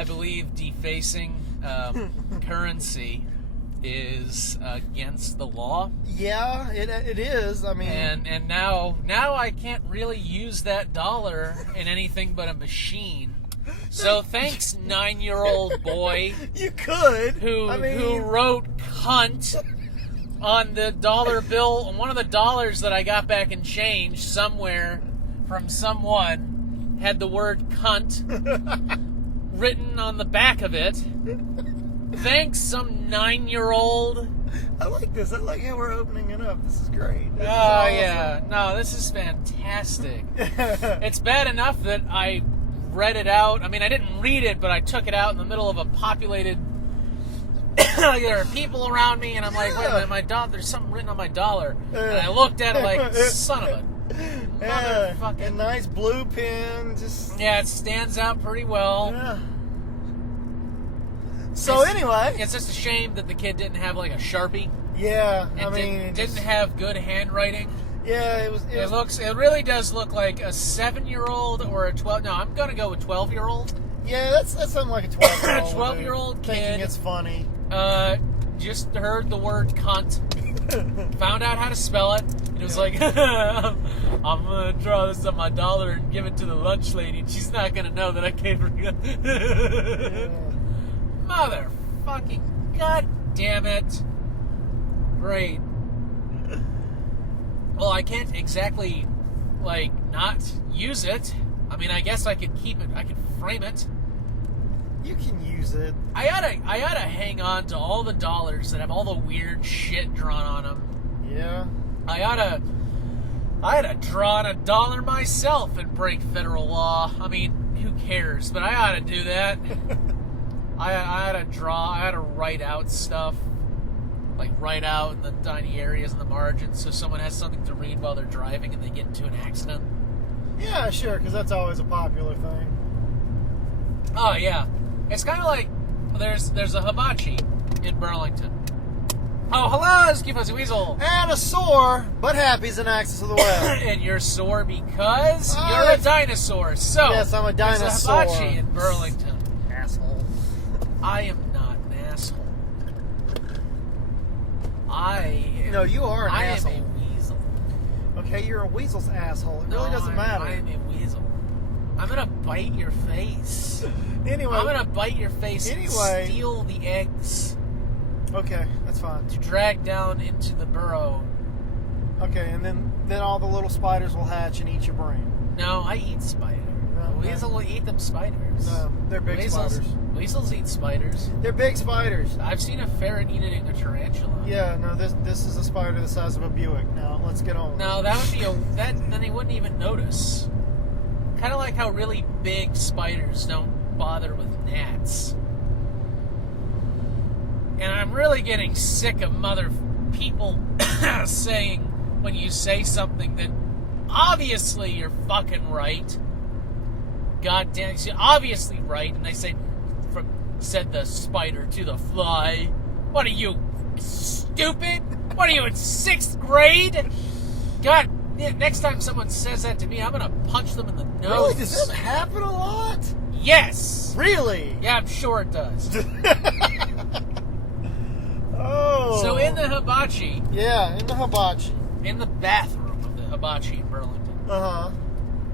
I believe defacing currency is against the law. Yeah, it is. I mean, and now I can't really use that dollar in anything but a machine. So thanks, 9-year-old boy. You could. Who wrote cunt on the dollar bill, on one of the dollars that I got back in change somewhere from someone, had the word cunt written on the back of it. Thanks, some 9-year-old. I like this. I like how we're opening it up. This is great. This is Oh, awesome. yeah. No, this is fantastic. It's bad enough that I read it out. I mean, I didn't read it, but I took it out in the middle of a populated... there are people around me, and I'm like, wait a minute, my dollar, there's something written on my dollar. And I looked at it like, son of a motherfucking... A nice blue pen. Yeah, it stands out pretty well. Yeah. So anyway, it's just a shame that the kid didn't have like a Sharpie. Yeah, And didn't have good handwriting. Yeah, It really does look like a 7-year-old or a 12. No, I'm gonna go with 12-year-old. Yeah, that's something like a 12-year-old. 12-year-old kid thinking it's funny. Just heard the word cunt, found out how to spell it. It was like, I'm gonna draw this on my dollar and give it to the lunch lady, and she's not gonna know that I gave her. Motherfucking goddamn it! Great. Well, I can't exactly not use it. I mean, I guess I could keep it. I could frame it. You can use it. I oughta hang on to all the dollars that have all the weird shit drawn on them. Yeah. I oughta draw on a dollar myself and break federal law. I mean, who cares? But I oughta do that. I oughta write out stuff. Like, write out in the tiny areas in the margins so someone has something to read while they're driving and they get into an accident. Yeah, sure, because that's always a popular thing. Oh, yeah. It's kind of like there's a hibachi in Burlington. Oh, hello, it's Fuzzy Weasel. And a sore, but happy's an axis of the web. And you're sore because you're a dinosaur. So, yes, I'm a dinosaur. There's a hibachi in Burlington. Asshole. I am not an asshole. No, you are an asshole. I am a weasel. Okay, you're a weasel's asshole. It really doesn't matter. I am a weasel. I'm gonna bite your face. Anyway. I'm gonna bite your face and steal the eggs. Okay, that's fine. To drag down into the burrow. Okay, and then all the little spiders will hatch and eat your brain. No, I eat spiders. A weasel will eat them spiders. No, they're big spiders. Weasels eat spiders. They're big spiders. I've seen a ferret eating a tarantula. Yeah, no, this is a spider the size of a Buick. Now, let's get on. No, that would be then they wouldn't even notice. Kind of like how really big spiders don't bother with gnats. And I'm really getting sick of people saying, when you say something that obviously you're fucking right. God damn, you're obviously right. And they say, said the spider to the fly. What are you, stupid? What are you, in 6th grade? God, next time someone says that to me, I'm going to punch them in the nose. Really? Does that happen a lot? Yes. Really? Yeah, I'm sure it does. Oh. So in the hibachi. Yeah, in the hibachi. In the bathroom of the hibachi in Burlington. Uh-huh.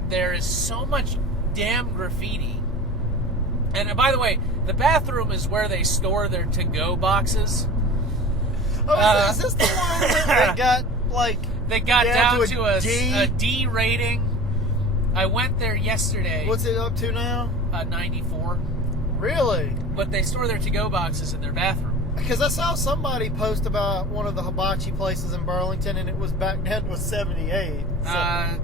There is so much damn graffiti. And by the way, the bathroom is where they store their to-go boxes. Oh, is this the one that got, They got down to a D rating. I went there yesterday. What's it up to now? 94. Really? But they store their to-go boxes in their bathroom. Because I saw somebody post about one of the hibachi places in Burlington, and it was back then was 78. So.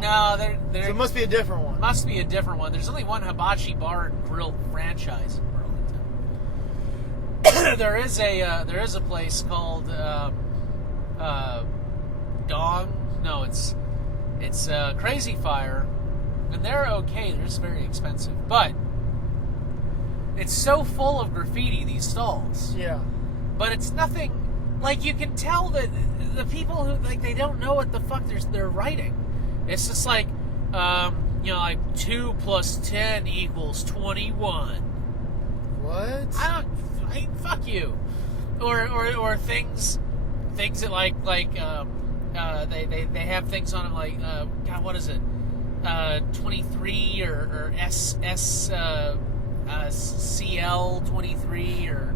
No, So it must be a different one. Must be a different one. There's only one hibachi bar and grill franchise in Burlington. there is a place called Dong. No, it's Crazy Fire, and they're okay. They're just very expensive, but it's so full of graffiti, these stalls. Yeah. But it's nothing. Like, you can tell that the people who they don't know what the fuck they're writing. It's just like, 2 + 10 = 21. Fuck you. Or things that like they have things on them like God, what is it? 23 or CL 23 or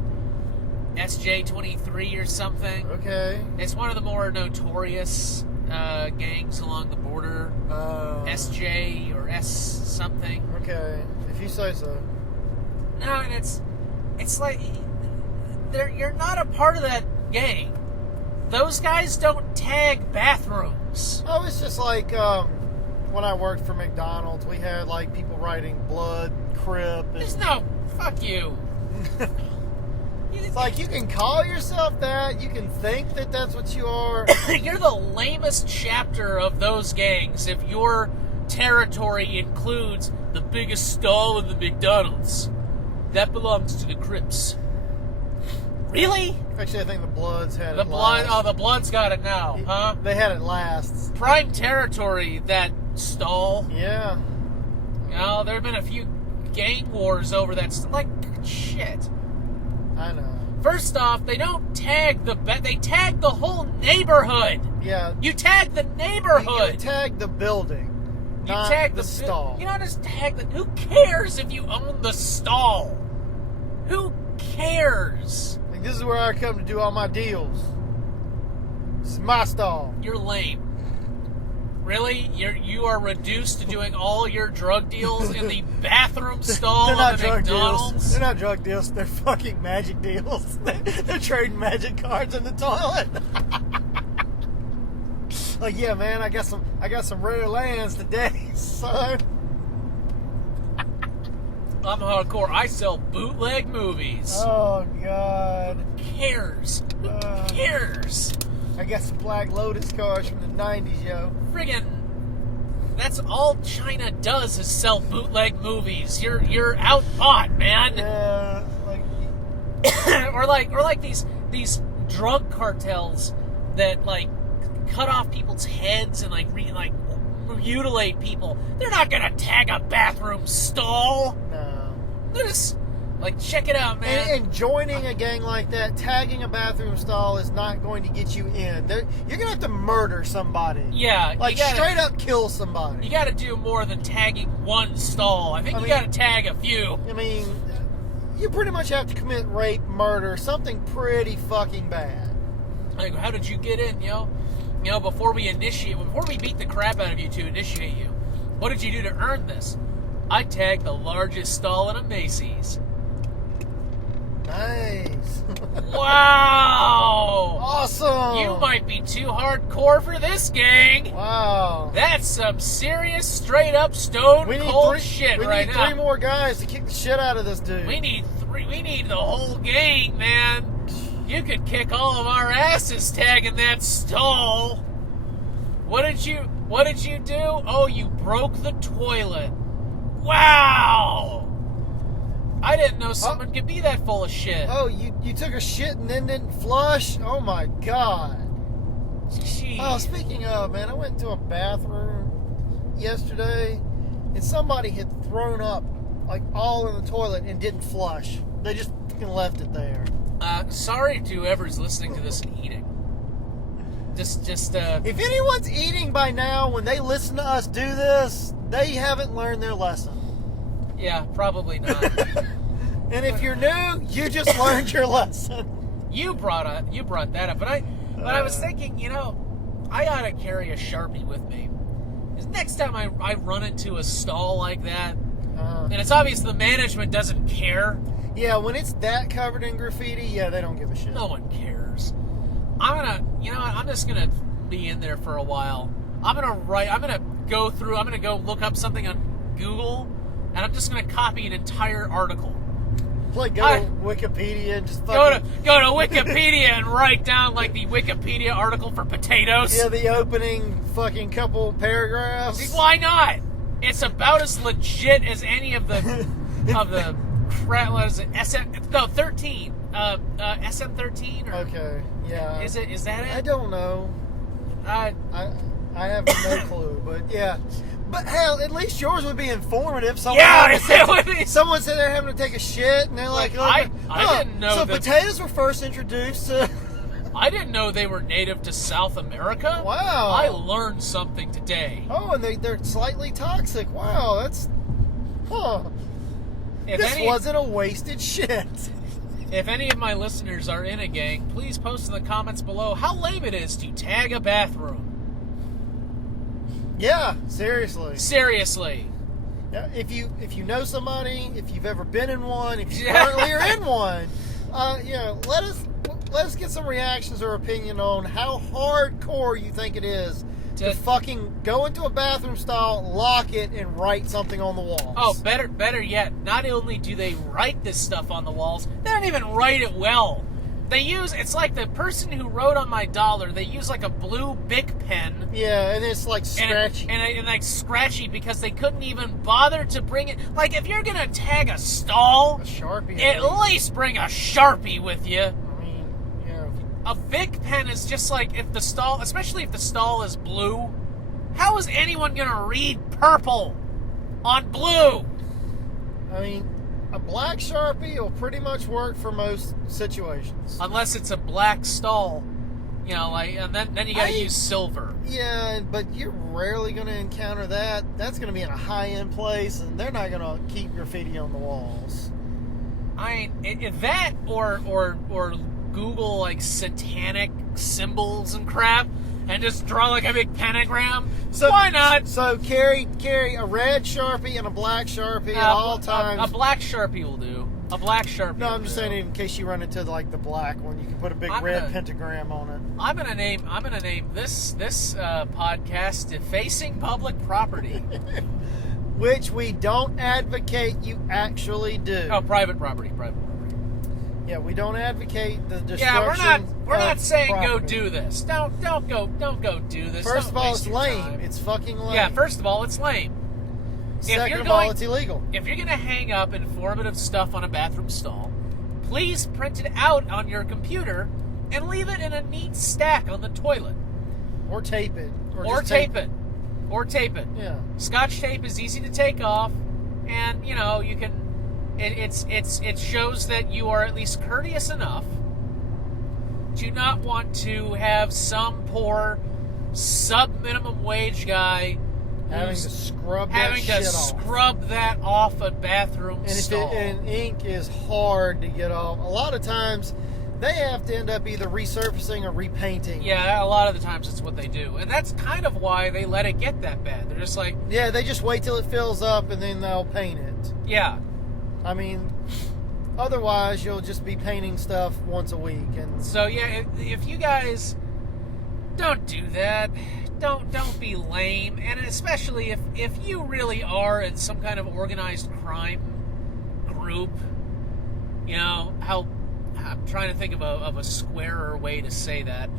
SJ 23 or something. Okay. It's one of the more notorious gangs along the border. SJ or S something. Okay, if you say so. No, and it's like you're not a part of that gang. Those guys don't tag bathrooms. Oh, it's just like when I worked for McDonald's, we had like people writing blood, crip. There's no fuck you. It's like you can call yourself that. You can think that that's what you are. You're the lamest chapter of those gangs if your territory includes the biggest stall in the McDonald's. That belongs to the Crips. Really? Actually, I think the Bloods had the it blood. last. Oh, the Bloods got it now, huh? They had it last. Prime territory, that stall. Yeah. You know, there have been a few gang wars over that. Like, shit. I know. First off, they don't tag they tag the whole neighborhood. Yeah. You tag the neighborhood. You tag the building. You not tag the stall. You don't just tag the. Who cares if you own the stall? Who cares? Like, this is where I come to do all my deals. This is my stall. You're lame. Really? You are reduced to doing all your drug deals in the bathroom stall of the McDonald's? Deals. They're not drug deals. They're fucking magic deals. They're trading magic cards in the toilet. Like, yeah, man, I got some rare lands today, son. I'm hardcore. I sell bootleg movies. Oh God. Who cares? Who cares? I got some Black Lotus cards from the 90s, yo. Friggin', that's all China does is sell bootleg movies. You're outbought, man. Yeah, or like these drug cartels that like cut off people's heads and like mutilate people. They're not gonna tag a bathroom stall. No. They're just like, check it out, man. And joining a gang like that, tagging a bathroom stall is not going to get you in. You're gonna have to murder somebody. Yeah, like straight up kill somebody. You got to do more than tagging one stall. I think you got to tag a few. I mean, you pretty much have to commit rape, murder, something pretty fucking bad. Like, how did you get in, yo? You know, before we beat the crap out of you to initiate you, what did you do to earn this? I tagged the largest stall in a Macy's. Nice. Wow. Awesome. You might be too hardcore for this gang. Wow. That's some serious, straight up, stone cold shit right now. We need 3 more guys to kick the shit out of this dude. We need 3. We need the whole gang, man. You could kick all of our asses tagging that stall. What did you do? Oh, you broke the toilet. Wow. I didn't know someone could be that full of shit. Oh, you took a shit and then didn't flush? Oh my God. Jeez. Oh, speaking of, man, I went to a bathroom yesterday and somebody had thrown up like all in the toilet and didn't flush. They just fucking left it there. Sorry to whoever's listening to this and eating. Just if anyone's eating by now when they listen to us do this, they haven't learned their lesson. Yeah, probably not. And if you're new, you just learned your lesson. You brought that up, but I was thinking, you know, I ought to carry a Sharpie with me. 'Cause next time I run into a stall like that, and it's obvious the management doesn't care. Yeah, when it's that covered in graffiti, yeah, they don't give a shit. No one cares. I'm just gonna be in there for a while. I'm gonna go look up something on Google, and I'm just gonna copy an entire article. Like go to Wikipedia and just fucking... Go to Wikipedia and write down like the Wikipedia article for potatoes. Yeah, the opening fucking couple paragraphs. Why not? It's about as legit as any of the crap. What is it? 13. SM13 or okay, yeah. Is that it? I don't know. I have no clue, but yeah. But hell, at least yours would be informative. It would be. Someone said they're having to take a shit, and they're like, I didn't know So that- potatoes were first introduced to... I didn't know they were native to South America. Wow. I learned something today. Oh, and they're slightly toxic. Wow, that's... Huh. This wasn't a wasted shit. If any of my listeners are in a gang, please post in the comments below how lame it is to tag a bathroom. Yeah, seriously. Seriously. Yeah, if you know somebody, if you've ever been in one, if you currently are in one, let us get some reactions or opinion on how hardcore you think it is to fucking go into a bathroom stall, lock it, and write something on the walls. Oh, better yet, not only do they write this stuff on the walls, they don't even write it well. It's like the person who wrote on my dollar, they use like a blue Bic pen. Yeah, and it's like scratchy. And like scratchy because they couldn't even bother to bring it. Like, if you're gonna tag a stall, A Sharpie. at least bring a Sharpie with you. I mean, yeah. A Bic pen is just like, if the stall, especially if the stall is blue, how is anyone gonna read purple on blue? I mean, a black Sharpie will pretty much work for most situations. Unless it's a black stall, and then you gotta use silver. Yeah, but you're rarely going to encounter that. That's going to be in a high-end place, and they're not going to keep graffiti on the walls. I mean, that or Google like satanic symbols and crap, and just draw like a big pentagram. So, why not? So carry a red Sharpie and a black Sharpie at all times. A black Sharpie will do. A black Sharpie. No, I'm will just do. saying in case you run into like the black one, you can put a big red pentagram on it. I'm gonna name this podcast "Defacing Public Property," which we don't advocate. You actually do. Oh, private property. Yeah, we don't advocate the destruction. Yeah, we're not saying property. go do this. Don't go do this. First Don't of all, waste it's your lame. time. It's fucking lame. Yeah, first of all, it's lame. Second of all, it's illegal. If you're going to hang up informative stuff on a bathroom stall, please print it out on your computer and leave it in a neat stack on the toilet. Or tape it. Or tape it. Or tape it. Yeah. Scotch tape is easy to take off, and you can. It shows that you are at least courteous enough to not want to have some poor sub-minimum wage guy having to scrub that off a bathroom stall. And ink is hard to get off. A lot of times, they have to end up either resurfacing or repainting. Yeah, a lot of the times it's what they do. And that's kind of why they let it get that bad. They're just like... Yeah, they just wait till it fills up and then they'll paint it. Yeah. I mean, otherwise you'll just be painting stuff once a week. And so, yeah, if you guys don't do that... Don't be lame, and especially if you really are in some kind of organized crime group, how I'm trying to think of a squarer way to say that.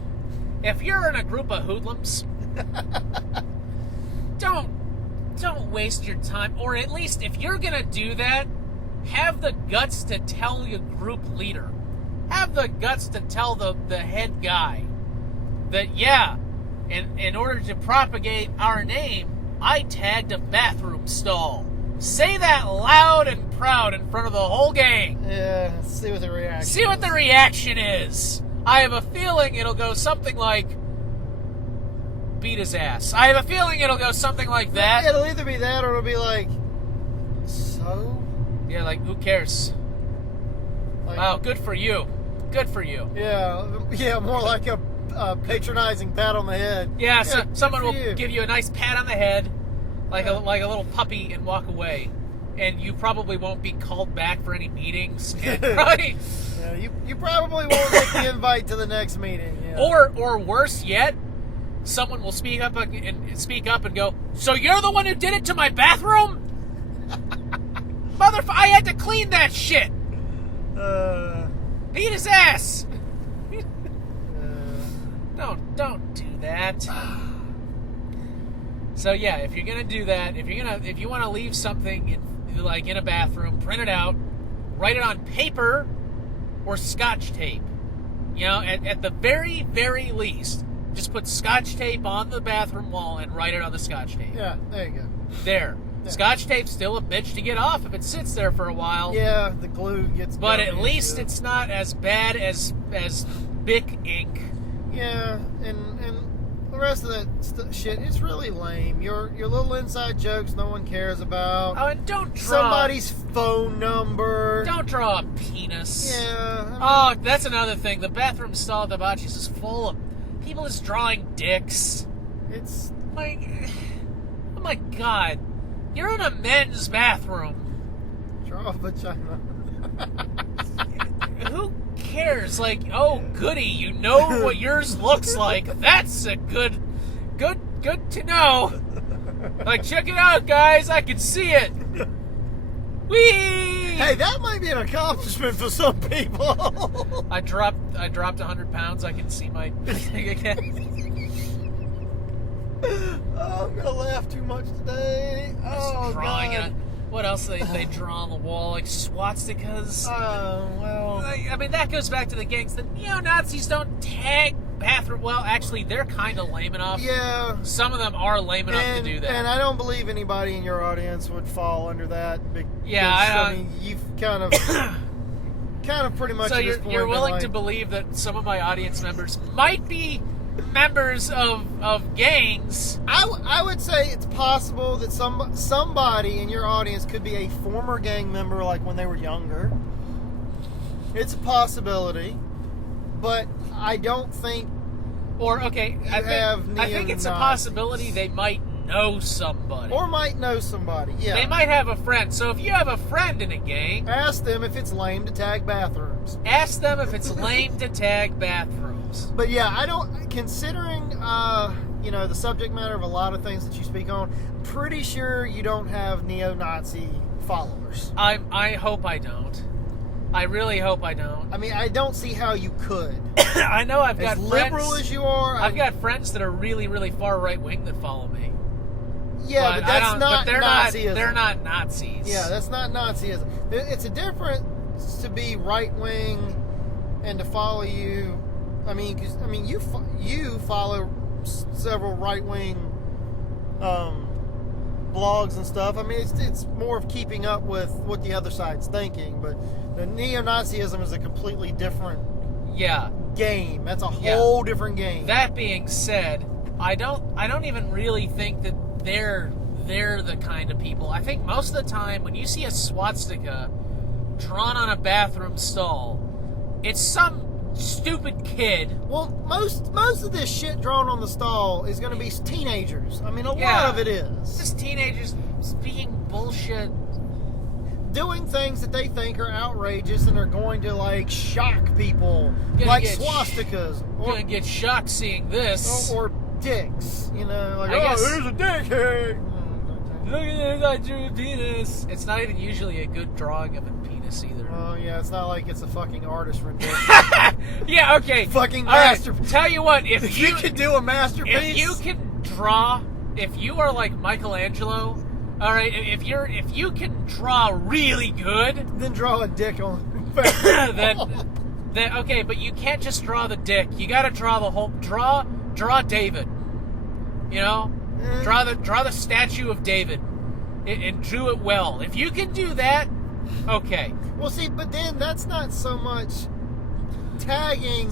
If you're in a group of hoodlums, don't waste your time, or at least if you're gonna do that, have the guts to tell your group leader, have the guts to tell the head guy that in order to propagate our name, I tagged a bathroom stall. Say that loud and proud in front of the whole gang. Yeah, let's see what the reaction See what the reaction is. I have a feeling it'll go something like, beat his ass. I have a feeling it'll go something like that. It'll either be that or it'll be like, so? Yeah, like, who cares? Like, Wow, good for you. Good for you. Yeah, more like a patronizing pat on the head. Yeah, so someone will you. give you a nice pat on the head, like a little puppy, and walk away. And you probably won't be called back for any meetings. Right? Yeah, you probably won't get the invite to the next meeting. Yeah. Or worse yet, someone will speak up and go, "So you're the one who did it to my bathroom? Motherfucker, I had to clean that shit. Beat his ass." Don't do that. So yeah, if you're gonna do that, if you want to leave something in a bathroom, print it out, write it on paper or Scotch tape. At the very, very least, just put Scotch tape on the bathroom wall and write it on the Scotch tape. Yeah, there you go. There. Yeah. Scotch tape's still a bitch to get off if it sits there for a while. Yeah, the glue gets. But at gummy least and shit. it's not as bad as Bic ink. Yeah, and the rest of that shit, it's really lame. Your little inside jokes no one cares about. Oh, and don't draw Somebody's phone number. Don't draw a penis. Yeah. Oh, that's another thing. The bathroom stall at the Bocce's is full of people just drawing dicks. It's Like, oh my god. You're in a men's bathroom. draw a vagina. Who cares? Like, oh, goody, you know what yours looks like. That's a good to know. Like, check it out, guys. I can see it. Whee! Hey, that might be an accomplishment for some people. I dropped 100 pounds. I can see my thing again. Oh, I'm gonna laugh too much today. Oh, Drawing God. it. What else they draw on the wall? Like swastikas. Oh, well. I mean, that goes back to the gangs. The neo-Nazis don't tag bathroom. Well, actually, they're kind of lame enough. Yeah. Some of them are lame enough to do that. And I don't believe anybody in your audience would fall under that. Because, Yeah, I mean, you've kind of pretty much. So at this point you're been willing like, to believe that some of my audience members might be members of gangs. I would say it's possible that somebody in your audience could be a former gang member, like when they were younger. It's a possibility, but I don't think. Or okay, I think it's a neo-Nazis. possibility they might know somebody. Or might know somebody. Yeah. They might have a friend. So if you have a friend in a gang, Ask them if it's lame to tag bathrooms. ask them if it's lame to tag bathrooms. But yeah, I don't. Considering the subject matter of a lot of things that you speak on, pretty sure you don't have neo-Nazi followers. I hope I don't. I really hope I don't. I mean, I don't see how you could. I know I've got As friends. liberal as you are, I've got friends that are really, really far right wing that follow me. yeah, but that's not Nazism. They're not Nazis. Yeah, that's not Nazism. It's a difference to be right wing and to follow you. I mean, you follow several right wing blogs and stuff. I mean, it's more of keeping up with what the other side's thinking. But the neo-Nazism is a completely different game. That's a whole different game. That being said, I don't even really think that they're the kind of people. I think most of the time when you see a swastika drawn on a bathroom stall, it's some stupid kid. Well, most of this shit drawn on the stall is going to be teenagers. I mean, a lot of it is. Just teenagers speaking bullshit. Doing things that they think are outrageous and are going to, like, shock people. Gonna like get swastikas. Gonna get shocked seeing this. Or dicks. You know, like, I guess- there's a dick here. Look at this, I drew a penis. It's not even usually a good drawing of a penis either. Oh, yeah, it's not like it's a fucking artist rendition. Yeah, okay. Fucking All right, masterpiece. tell you what, if You could do a masterpiece. if you can draw, if you are like Michelangelo, all right, if you can draw really good, then draw a dick on. then okay, but you can't just draw the dick. You got to draw the whole draw David. You know, draw the statue of David, and drew it well. If you can do that, okay. Well, see, but then that's not so much tagging.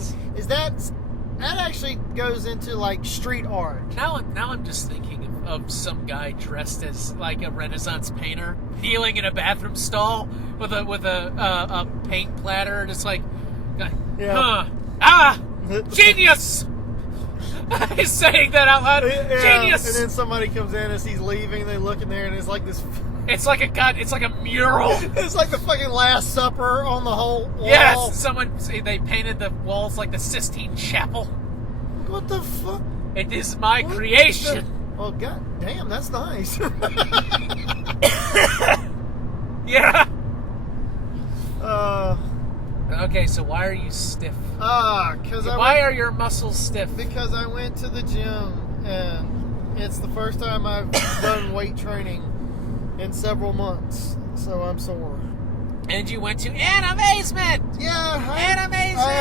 That actually goes into like street art. Now I'm just thinking of some guy dressed as like a Renaissance painter, kneeling in a bathroom stall with a paint platter, just like, genius. He's saying that out loud. Yeah, Genius. and then somebody comes in as he's leaving. They look in there, and it's like this. It's like a mural. It's like the fucking Last Supper on the whole wall. Yes, they painted the walls like the Sistine Chapel. What the fuck? It is my creation. Oh, god damn, that's nice. Yeah. Okay, so why are you stiff? Why are your muscles stiff? Because I went to the gym, and it's the first time I've done weight training in several months, so I'm sore. And you went to Animazement. Yeah, Animazement. I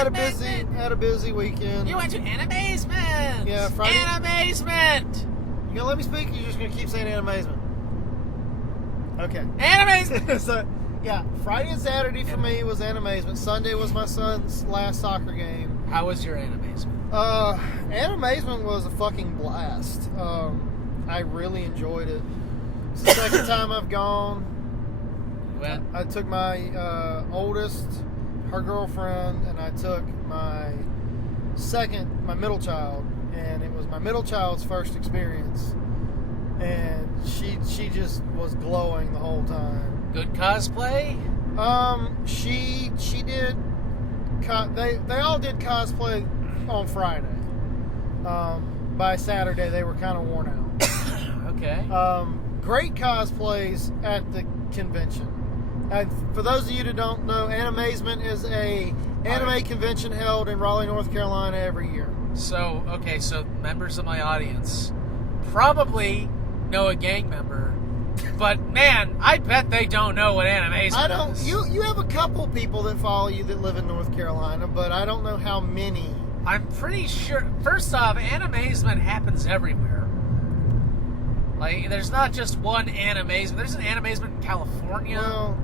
had a busy weekend. You went to Animazement. Yeah, Friday. Animazement. You gonna let me speak? Or you just gonna keep saying Animazement? Okay. Animazement. So, yeah, Friday and Saturday for me was Animazement. Sunday was my son's last soccer game. How was your Animazement? Animazement was a fucking blast. I really enjoyed it. It's the second time I've gone. Well, I took my oldest, her girlfriend, and I took my middle child, and it was my middle child's first experience, and she just was glowing the whole time. good cosplay? She did. They all did cosplay on Friday. By Saturday, they were kind of worn out. Okay. Great cosplays at the convention. And for those of you that don't know, Animazement is a anime convention held in Raleigh, North Carolina every year. So members of my audience probably know a gang member, but man, I bet they don't know what Animazement is. You have a couple people that follow you that live in North Carolina, but I don't know how many. I'm pretty sure. First off, Animazement happens everywhere. Like, there's not just one Animazement. There's an Animazement in California. Well,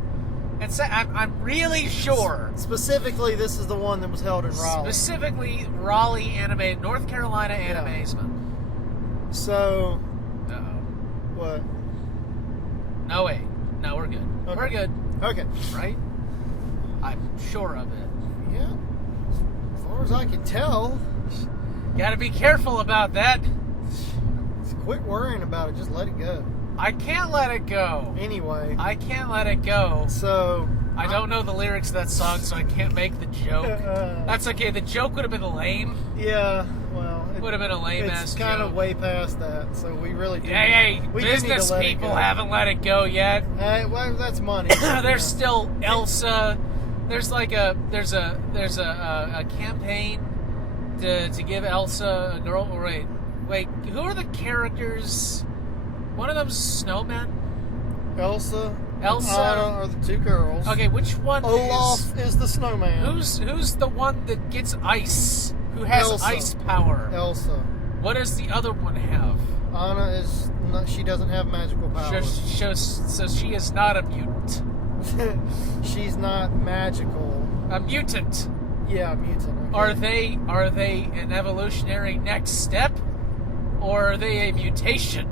And I'm really sure. specifically, this is the one that was held in Raleigh. Specifically, Raleigh North Carolina Animazement. So, Uh-oh. what? No, wait. No, we're good. Okay. We're good, Okay. right? I'm sure of it. Yeah. As far as I can tell, Gotta be careful about that. quit worrying about it. Just let it go. I can't let it go. Anyway, I can't let it go. so I don't know the lyrics of that song, so I can't make the joke. That's okay. The joke would have been lame. Yeah. Well, Would have been a lame ass It's joke. kind of way past that, so we really do. Hey, we do need to business let it people go. haven't let it go yet. Well, that's money. There's still Elsa. There's like there's a campaign to give Elsa a girl. Wait, who are the characters? One of them's snowmen. Elsa and Elsa. Anna are the two girls. Okay, which one? Olaf is the snowman. Who's the one that gets ice? Who has Elsa. ice power? Elsa. What does the other one have? Anna is not, she doesn't have magical powers. So she is not a mutant. She's not magical. A mutant. Yeah, mutant. Okay. Are they an evolutionary next step, or are they a mutation?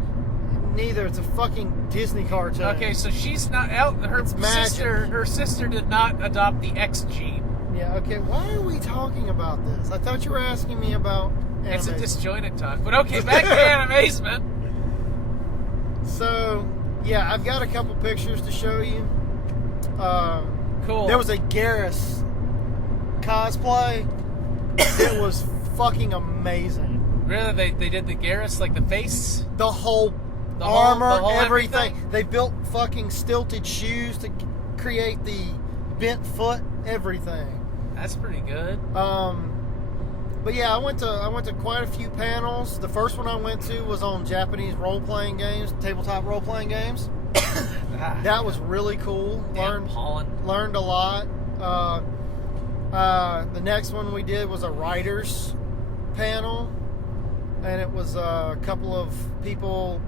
Neither. It's a fucking Disney cartoon. Okay, so she's not out. It's magic. Her sister did not adopt the X gene. Yeah. Okay. Why are we talking about this? I thought you were asking me about. It's a anime. disjointed talk, but okay, back to Animazement. So, yeah, I've got a couple pictures to show you. Cool. There was a Garrus cosplay. It was fucking amazing. Really, they did the Garrus, like the face, The whole the armor, whole everything. They built fucking stilted shoes to create the bent foot, everything. That's pretty good. But yeah, I went to quite a few panels. The first one I went to was on Japanese role-playing games, tabletop role-playing games. That was really cool. Damn pollen. Learned a lot. The next one we did was a writers panel, and it was a couple of people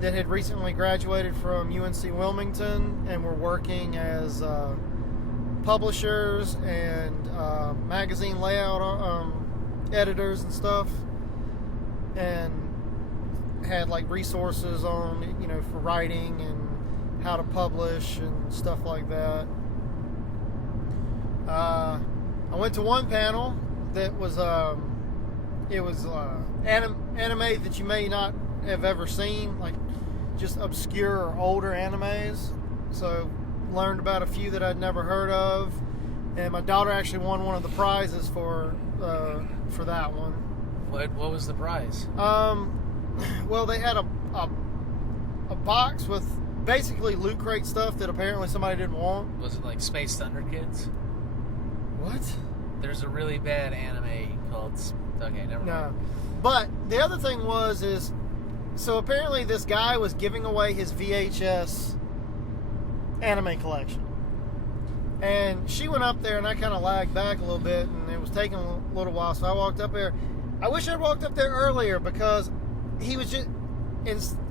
that had recently graduated from UNC Wilmington and were working as publishers and magazine layout editors and stuff, and had like resources on, you know, for writing and how to publish and stuff like that. I went to one panel that was anime that you may not have ever seen, like just obscure or older animes. So learned about a few that I'd never heard of, and my daughter actually won one of the prizes for that one. What was the prize? Well, they had a box with basically Loot Crate stuff that apparently somebody didn't want. Was it like Space Thunder Kids? What? There's a really bad anime called. Okay, never No. mind. But the other thing is so apparently this guy was giving away his VHS anime collection. And she went up there, and I kind of lagged back a little bit, and it was taking a little while, so I walked up there. I wish I'd walked up there earlier, because he was just,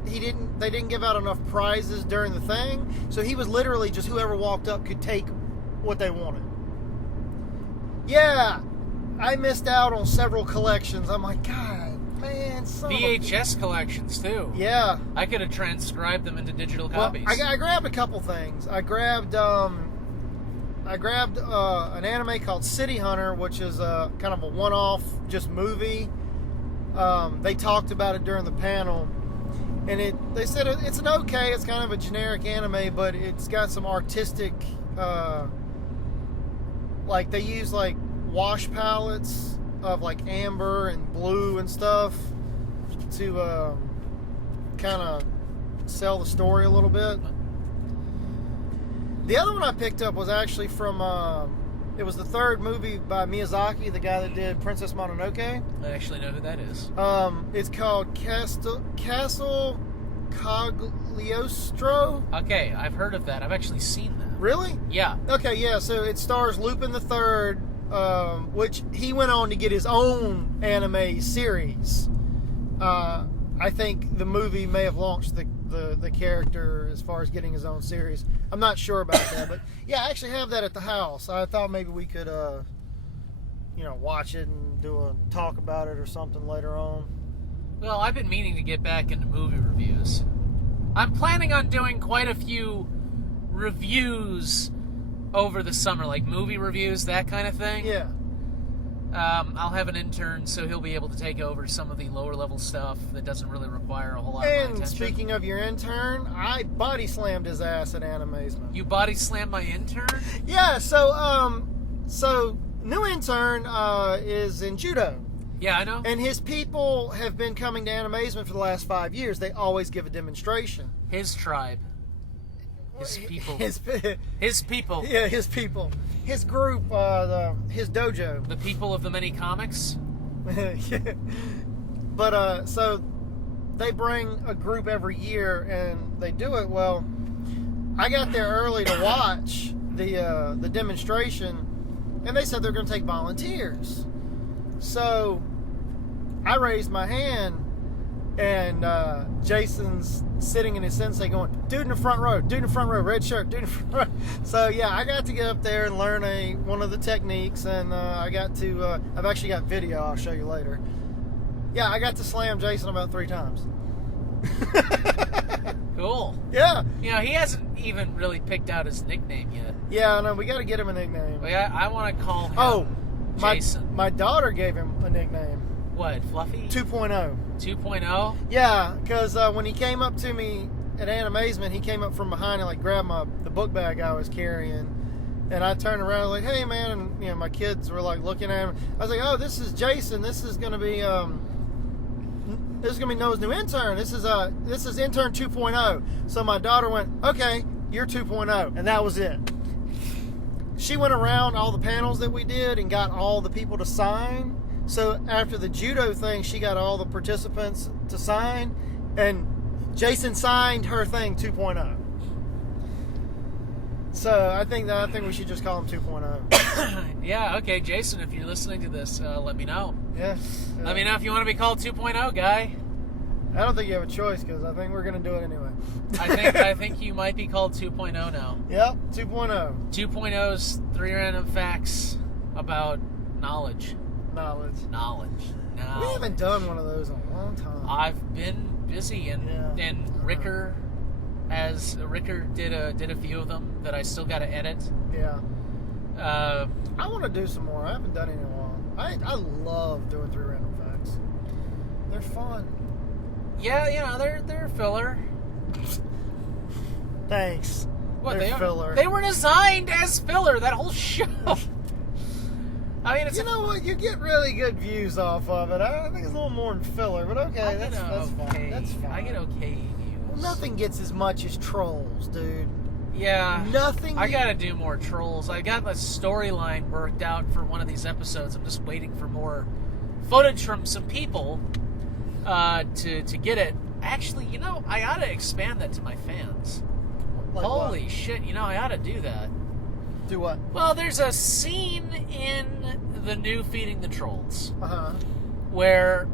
They didn't give out enough prizes during the thing, so he was literally just whoever walked up could take what they wanted. Yeah, I missed out on several collections. I'm like, God, man, VHS collections too. Yeah, I could have transcribed them into digital copies. I grabbed a couple things. I grabbed an anime called City Hunter, which is kind of a one-off just movie. They talked about it during the panel, and they said it's it's kind of a generic anime, but it's got some artistic, like they use like wash palettes of like amber and blue and stuff to kind of sell the story a little bit. The other one I picked up was actually from, it was the third movie by Miyazaki, the guy that did Princess Mononoke. I actually know who that is. It's called Castle Cagliostro. Okay, I've heard of that. I've actually seen that. Really? Yeah. Okay, yeah, so it stars Lupin the Third, which he went on to get his own anime series. I think the movie may have launched the character as far as getting his own series. I'm not sure about that, but yeah, I actually have that at the house. I thought maybe we could, watch it and do a talk about it or something later on. Well, I've been meaning to get back into movie reviews. I'm planning on doing quite a few reviews over the summer, like movie reviews, that kind of thing. Yeah. I'll have an intern, so he'll be able to take over some of the lower level stuff that doesn't really requue a whole lot of my attention. And speaking of your intern, I body slammed his ass at Animazement. You body slammed my intern? Yeah, so new intern is in judo. Yeah, I know. And his people have been coming to Animazement for the last 5 years. They always give a demonstration. His tribe. His people. His people. Yeah, his people. His group, his dojo. The people of the many comics? Yeah. But, so they bring a group every year and they do it. Well, I got there early to watch the demonstration, and they said they're going to take volunteers. So I raised my hand, and Jason's sitting in his sensei going, dude in the front row, red shirt, dude in the front row. So yeah, I got to get up there and learn one of the techniques, and I got to, I've actually got video I'll show you later. Yeah, I got to slam Jason about 3 times. Cool. Yeah. You know, he hasn't even really picked out his nickname yet. Yeah, no, we got to get him a nickname. Well, yeah, I want to call him Jason. My daughter gave him a nickname. What, Fluffy? 2.0. 2.0? Yeah, because when he came up to me at Animazement, he came up from behind and like grabbed the book bag I was carrying, and I turned around like, "Hey, man!" And my kids were like looking at him. I was like, "Oh, this is Jason. This is gonna be Noah's new intern. This is intern 2.0." So my daughter went, "Okay, you're 2.0," and that was it. She went around all the panels that we did and got all the people to sign. So after the judo thing, she got all the participants to sign, and Jason signed her thing 2.0. So I think we should just call him 2.0. Yeah, okay, Jason, if you're listening to this, let me know. Yeah. Let me know if you want to be called 2.0, guy. I don't think you have a choice, because I think we're going to do it anyway. I think you might be called 2.0 now. Yep, 2.0. 2.0's 3 random facts about knowledge. Knowledge. We haven't done one of those in a long time. I've been busy, and Ricker did a few of them that I still got to edit. Yeah. I want to do some more. I haven't done any in a while. I love doing 3 random facts. They're fun. Yeah, they're filler. Thanks. What, they're filler. They were designed as filler. That whole show. I mean, you know what? You get really good views off of it. I think it's a little more than filler, but okay, that's fine. That's fine. I get okay views. Well, nothing gets as much as Trolls, dude. Yeah. Nothing. I gotta do more Trolls. I got the storyline worked out for one of these episodes. I'm just waiting for more footage from some people to get it. Actually, I ought to expand that to my fans. Like Holy what? shit, I ought to do that. Do what? Well, there's a scene in the new Feeding the Trolls Uh-huh. where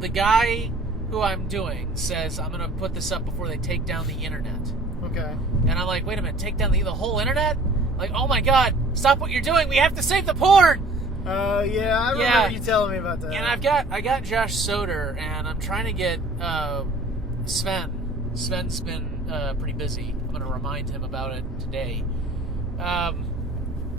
the guy who I'm doing says, I'm going to put this up before they take down the internet. Okay. And I'm like, wait a minute, take down the whole internet? Like, oh my god, stop what you're doing. We have to save the porn. Yeah, I remember you telling me about that. And I got Josh Soder, and I'm trying to get Sven. Sven's been pretty busy. I'm going to remind him about it today. And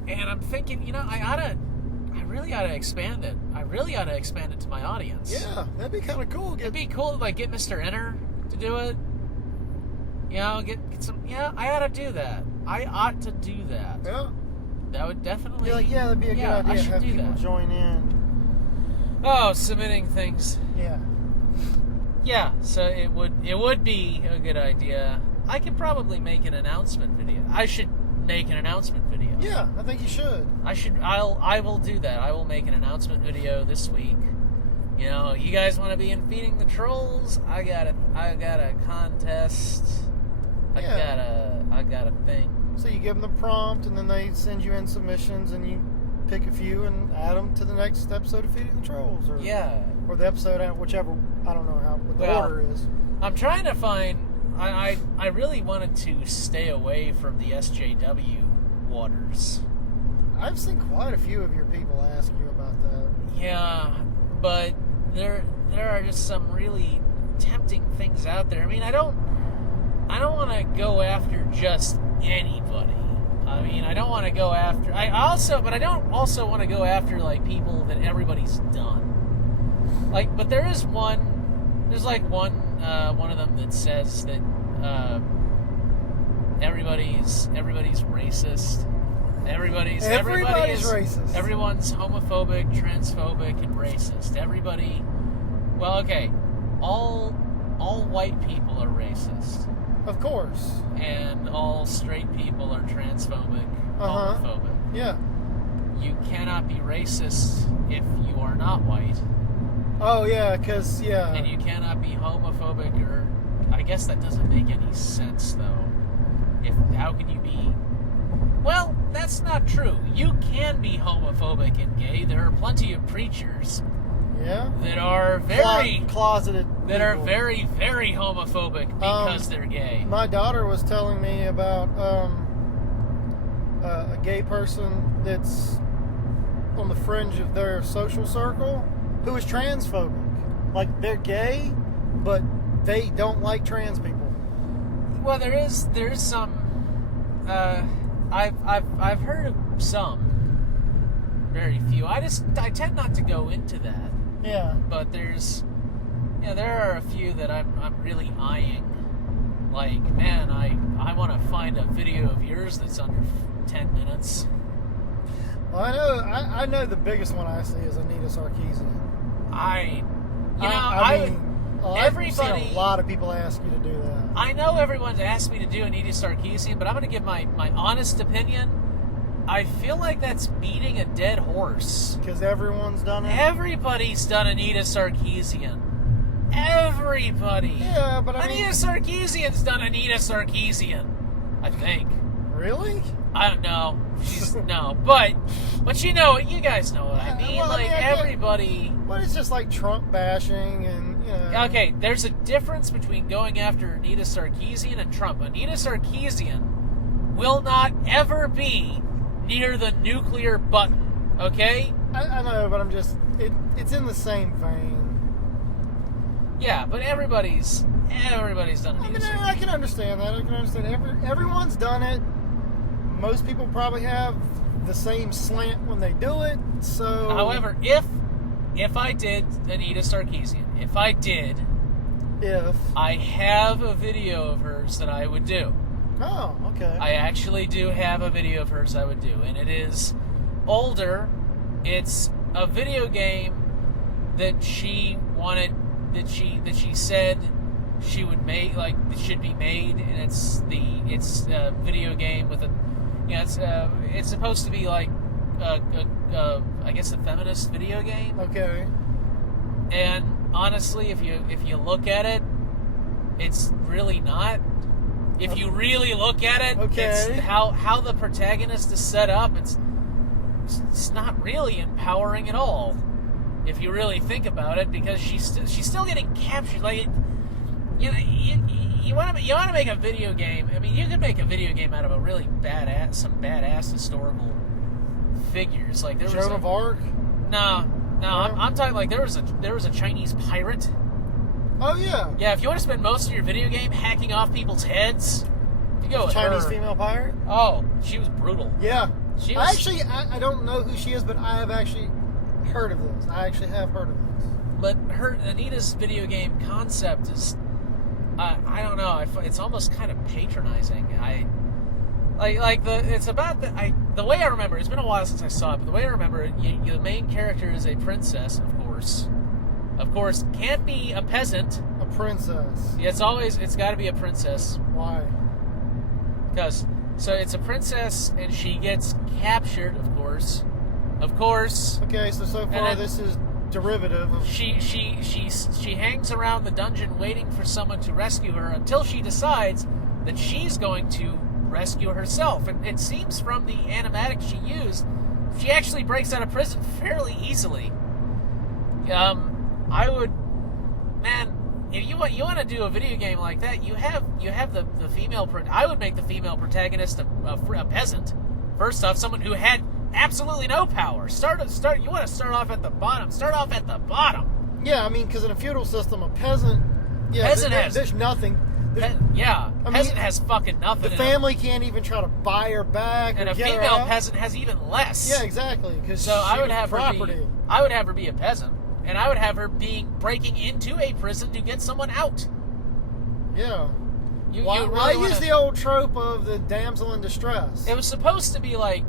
I'm thinking, I really ought to expand it. I really ought to expand it to my audience. Yeah, that'd be kind of cool. It'd be cool to like get Mr. Inner to do it. Get some. Yeah, I ought to do that. I ought to do that. Yeah. That would definitely. Yeah, that'd be a good idea. I should have do people that. Join in. Oh, submitting things. Yeah. Yeah, so it would be a good idea. I could probably make an announcement video. I should make an announcement video. Yeah, I think you should. I will do that. I will make an announcement video this week. You guys want to be in Feeding the Trolls? I got a contest. I got a thing. So you give them the prompt, and then they send you in submissions, and you pick a few and add them to the next episode of Feeding the Trolls, or the episode, whichever. I don't know what the order is. I'm trying to find. I really wanted to stay away from the SJW waters. I've seen quite a few of your people ask you about that. Yeah, but there are just some really tempting things out there. I mean, I don't want to go after just anybody. I mean, I don't want to go after. But I don't also want to go after like people that everybody's done. Like, but there is one. There's like one of them that says that everybody's racist. Everybody's racist. Everyone's homophobic, transphobic, and racist. Everybody. Well, okay. All white people are racist. Of course. And all straight people are transphobic, homophobic. Yeah. You cannot be racist if you are not white. Oh, yeah, because, yeah. And you cannot be homophobic, or... I guess that doesn't make any sense, though. How can you be... Well, that's not true. You can be homophobic and gay. There are plenty of preachers... Yeah? That are very... closeted That people. are very, very homophobic because they're gay. My daughter was telling me about a gay person that's on the fringe of their social circle who is transphobic. Like, they're gay, but they don't like trans people. Well, there is some. I've heard of some, very few. I tend not to go into that. Yeah. But there are a few that I'm really eyeing. Like, man, I want to find a video of yours that's under 10 minutes. Well, I know the biggest one I see is Anita Sarkeesian. Everybody, I've seen a lot of people ask you to do that. I know everyone's asked me to do Anita Sarkeesian, but I'm going to give my honest opinion. I feel like that's beating a dead horse. Because everyone's done it? Everybody's done Anita Sarkeesian. Everybody. Yeah, but Anita Sarkeesian's done Anita Sarkeesian, I think. Really? I don't know. No, but you guys know what I mean. Well, everybody. But it's just like Trump bashing and, Okay, there's a difference between going after Anita Sarkeesian and Trump. Anita Sarkeesian will not ever be near the nuclear button, okay? I know, but I'm just... It's in the same vein. Yeah, but everybody's done Anita Sarkeesian. I can understand that. I can understand. Everyone's done it. Most people probably have the same slant when they do it, so... However, if I did Anita Sarkeesian, I have a video of hers that I would do. Oh, okay. I actually do have a video of hers I would do, and it is older. It's a video game that she wanted, that she said she would make, like, it should be made, and it's a video game with a, it's supposed to be like I guess a feminist video game. Okay. And honestly, if you look at it, it's really not. If you really look at it, okay. It's how the protagonist is set up. It's not really empowering at all. if you really think about it, because she's still getting captured. Like, you want to make a video game. I mean, you could make a video game out of a really some badass historical figures. Like there was Joan of Arc. No. I'm talking like there was a Chinese pirate. Oh yeah. Yeah, if you want to spend most of your video game hacking off people's heads, you go with Chinese her. female pirate. Oh, she was brutal. Yeah. She was, I don't know who she is, but I have actually heard of this. I actually have heard of this. But Anita's video game concept is, I don't know. It's almost kind of patronizing. It's about the way I remember. It's been a while since I saw it, but the way I remember it, the main character is a princess, of course. Of course, can't be a peasant. A princess. Yeah, it's got to be a princess. Why? So it's a princess, and she gets captured, of course. Of course. Okay, so far this is derivative of... She hangs around the dungeon waiting for someone to rescue her until she decides that she's going to rescue herself. And it seems from the animatics she used, she actually breaks out of prison fairly easily. I would... Man... If you want to do a video game like that, you have the female. I would make the female protagonist a peasant. First off, someone who had absolutely no power. You want to start off at the bottom. Start off at the bottom. Yeah, I mean, because in a feudal system, a peasant. Yeah, there's nothing. Peasant has fucking nothing. The family can't even try to buy her back. And a female peasant has even less. Yeah, exactly. So I would have her be a peasant. And I would have her breaking into a prison to get someone out. Yeah. Why use the old trope of the damsel in distress? It was supposed to be like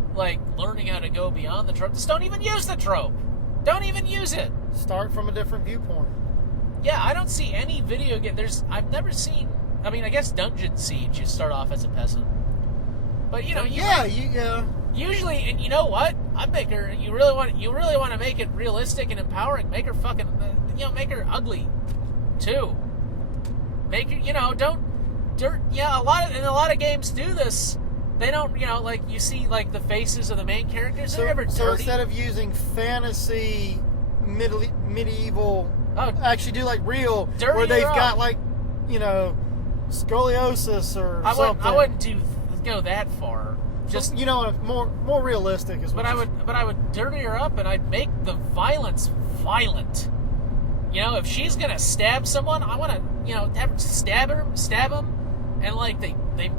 learning how to go beyond the trope. Just don't even use the trope. Don't even use it. Start from a different viewpoint. Yeah, I don't see any video game. I've never seen. I mean, I guess Dungeon Siege, you start off as a peasant. But usually, and you know what? I'd make her. You really want to make it realistic and empowering. Make her fucking, make her ugly, too. Make her, don't. Yeah, a lot of games do this. They don't, like you see, like the faces of the main characters. They're never dirty. So instead of using fantasy, medieval, actually do like real, where they've got like, scoliosis or something. I wouldn't go that far. Just more realistic is what. But I would dirty her up, and I'd make the violence violent. If she's gonna stab someone, I want to have her stab them, and like they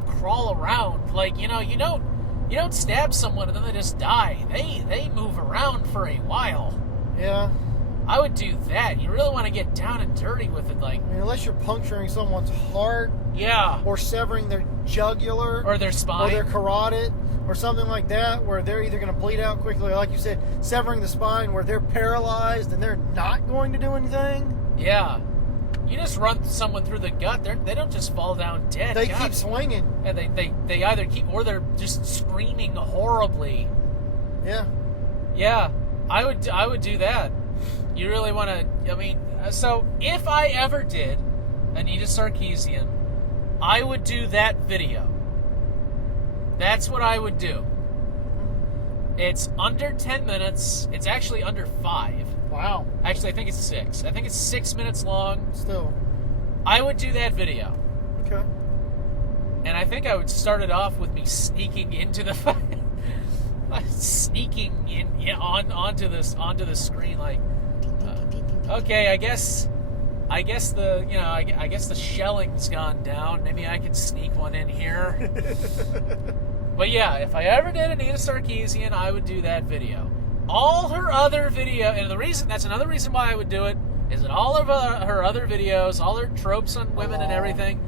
crawl around. Like you don't stab someone and then they just die. They move around for a while. Yeah. I would do that. You really want to get down and dirty with it, like. I mean, unless you're puncturing someone's heart. Yeah. Or severing their jugular. Or their spine. Or their carotid. Or something like that, where they're either going to bleed out quickly, or like you said, severing the spine, where they're paralyzed and they're not going to do anything. Yeah. You just run someone through the gut. They don't just fall down dead. They keep swinging. And they either keep, or they're just screaming horribly. Yeah. Yeah. I would do that. You really want to, so if I ever did Anita Sarkeesian, I would do that video. That's what I would do. It's under 10 minutes. It's actually under 5. Wow. Actually, I think it's 6. I think it's 6 minutes long. Still. I would do that video. Okay. And I think I would start it off with me sneaking into the sneaking in onto the screen like okay, I guess the shelling's gone down. Maybe I could sneak one in here. But yeah, if I ever did Anita Sarkeesian, I would do that video. All her other video, and that's another reason why I would do it, is that all of her other videos, all her tropes on women and everything,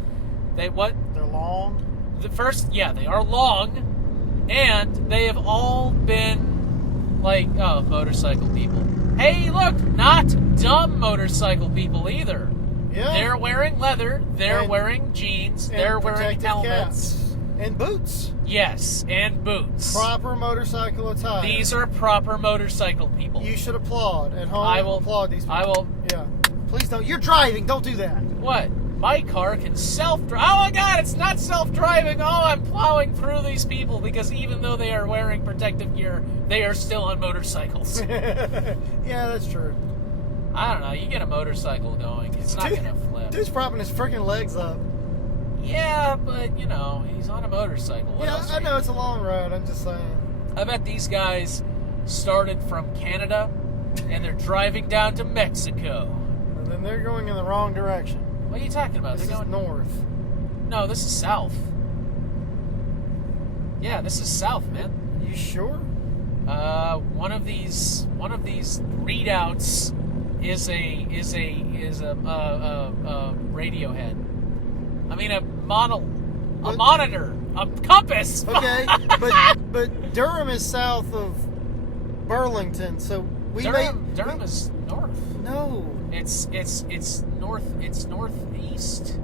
they're long. They are long, and they have all been like, motorcycle people. Hey, look, not dumb motorcycle people either. Yeah. They're wearing leather, they're wearing jeans, they're wearing helmets. Caps. And boots. Yes, and boots. Proper motorcycle attire. These are proper motorcycle people. You should applaud at home. I will applaud these people. I will. Yeah. Please don't. You're driving. Don't do that. What? My car can self-drive. Oh my God, it's not self-driving. Oh, I'm plowing through these people because even though they are wearing protective gear, they are still on motorcycles. Yeah, that's true. I don't know. You get a motorcycle going, it's not gonna flip. Dude's propping his freaking legs up. Yeah, but you know, he's on a motorcycle. What else I know it's a long ride. I'm just saying. I bet these guys started from Canada and they're driving down to Mexico. And then they're going in the wrong direction. What are you talking about? This They're is going north. No, this is south. Yeah, this is south, man. You sure? One of these readouts is a Radiohead. I mean a monitor, a compass. Okay, but Durham is south of Burlington, so Durham is north. No, it's north. It's northeast.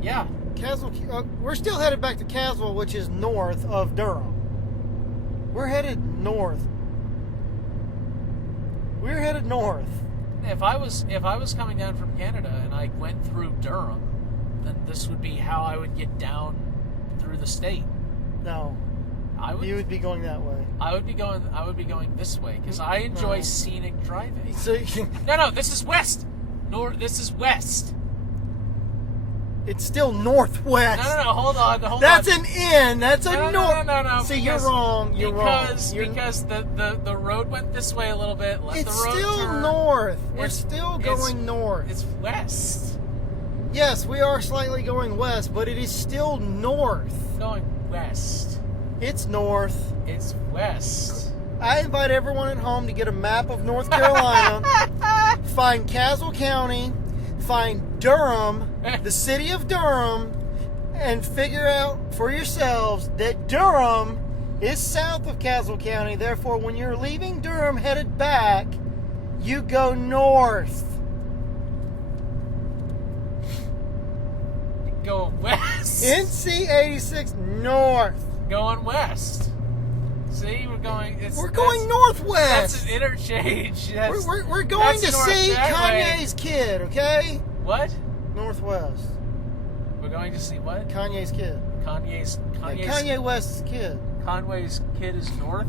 Yeah. Caswell. We're still headed back to Caswell, which is north of Durham. We're headed north. We're headed north. If I was coming down from Canada and I went through Durham, then this would be how I would get down through the state. No, you would be going that way. I would be going this way because I enjoy scenic driving. So No, this is west. This is west. It's still northwest. No, hold on. That's an N. That's a north. No. See, you're wrong. Because the road went this way a little bit. It's the road still turn. north. We're still going north. It's west. Yes, we are slightly going west, but it is still north. Going west. It's north. It's west. I invite everyone at home to get a map of North Carolina, find Caswell County, find Durham, the city of Durham, and figure out for yourselves that Durham is south of Caswell County. Therefore, when you're leaving Durham headed back, you go north. Go west. NC 86 north. Going west. See, we're going. We're going northwest. That's an interchange. We're going to see Kanye's kid, okay? What? Northwest. We're going to see what? Kanye's kid. Kanye West's kid. Conway's kid is north?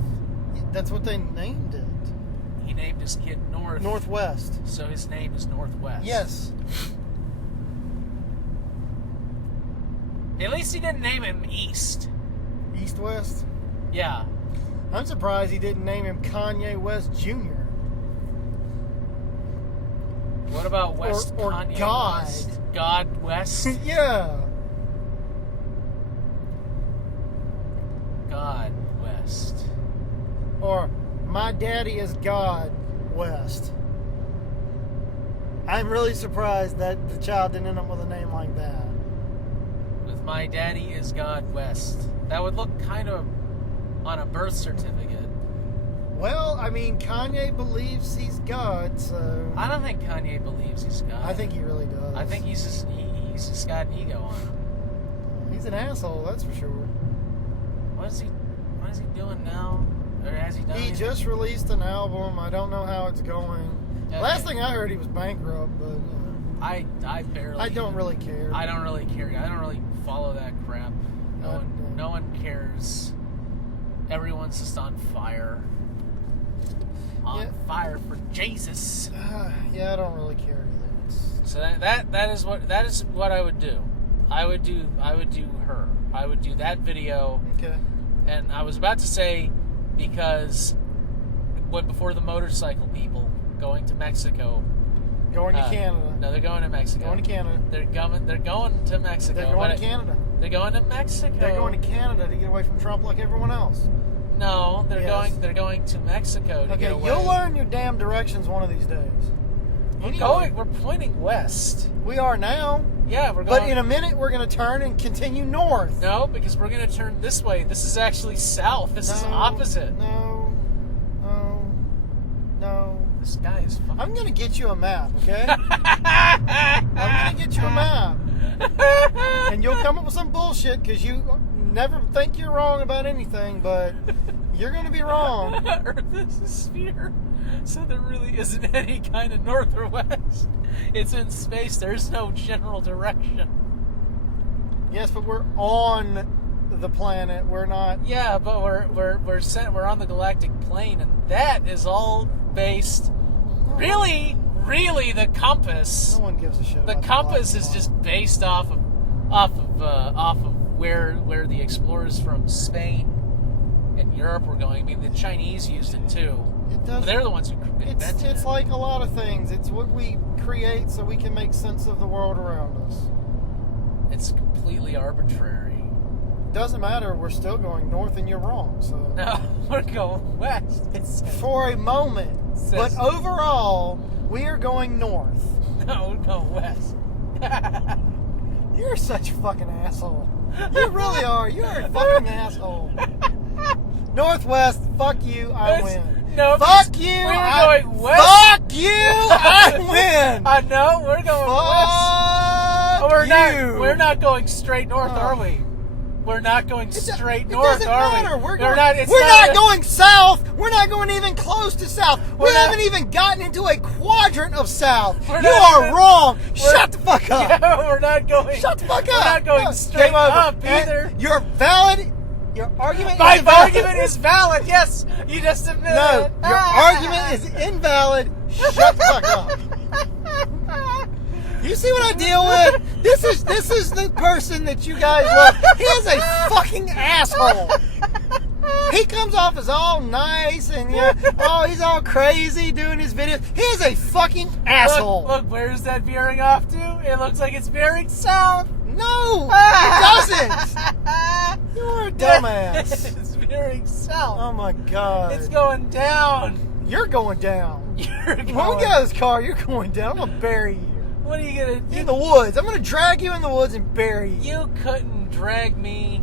That's what they named it. He named his kid North. Northwest. So his name is Northwest. Yes. At least he didn't name him East. East-West? Yeah. I'm surprised he didn't name him Kanye West Jr. What about West or Kanye God? West? God West? Yeah. God West. Or my daddy is God West. I'm really surprised that the child didn't end up with a name like that. With my daddy is God West. That would look kind of on a birth certificate. Well, I mean, Kanye believes he's God, so... I don't think Kanye believes he's God. I think he really does. I think he's just got an ego on him. He's an asshole, that's for sure. What is he doing now? Or has he done He anything? just released an album. I don't know how it's going. Okay. Last thing I heard, he was bankrupt, but... I barely... I don't really care. I don't really care. I don't really follow that crap. No one cares. Everyone's just on fire. Fire for Jesus. Yeah, I don't really care either. So that is what I would do. I would do her. I would do that video. Okay. And I was about to say, because before the motorcycle people going to Mexico. Going to Canada. No, they're going to Mexico. Going to Canada. They're going to Mexico. They're going to Canada. They're going to Mexico. They're going to Canada to get away from Trump like everyone else. No, they're going to Mexico to get away. You'll learn your damn directions one of these days. We're pointing west. We are now. Yeah, we're going. But in a minute, we're going to turn and continue north. No, because we're going to turn this way. This is actually south. This is opposite. No. This guy is fucking... I'm going to get you a map, okay? I'm going to get you a map. And you'll come up with some bullshit because you never think you're wrong about anything, but you're going to be wrong. Earth is a sphere, so there really isn't any kind of north or west. It's in space. There's no general direction. Yes, but we're on the planet. We're not. Yeah, but we're on the galactic plane, and that is all based Really, the compass. No one gives a shit. The about compass black is and just based off of where the explorers from Spain and Europe were going. I mean, the Chinese used it too. white. It does. They're the ones who invented it. It's like a lot of things. It's what we create so we can make sense of the world around us. It's completely arbitrary. Doesn't matter. We're still going north, and you're wrong. So No, we're going west. for a moment, but overall, we are going north. No, we're going west. You're such a fucking asshole. You really are. You're a fucking asshole. Northwest. Fuck you. I win. No, Fuck you. We were going west. Fuck you. I win. I know. We're going west. Fuck We're you. not. We're not going straight north, are we? We're not going straight It north, doesn't are matter. we? We're not going south. We're not going even close to south. We We're not- haven't even gotten into a quadrant of south. We're You not are even- wrong. Shut the fuck up. Yeah, we're not going. Shut the fuck up. We're not going No, straight game over. up either. Your valid. Your argument. My is invalid. argument is valid. Yes, you just admitted No, it. your argument is invalid. Shut the fuck up. You see what I deal with? This is the person that you guys love. He is a fucking asshole. He comes off as all nice and he's all crazy doing his videos. He is a fucking asshole. Look, where's that veering off to? It looks like it's veering south. No, it doesn't. You're a dumbass. It's veering south. Oh my god. It's going down. You're going down. You're going. When we get out of this car, you're going down. I'm gonna bury you. What are you gonna do? In the woods. I'm gonna drag you in the woods and bury you. You couldn't drag me.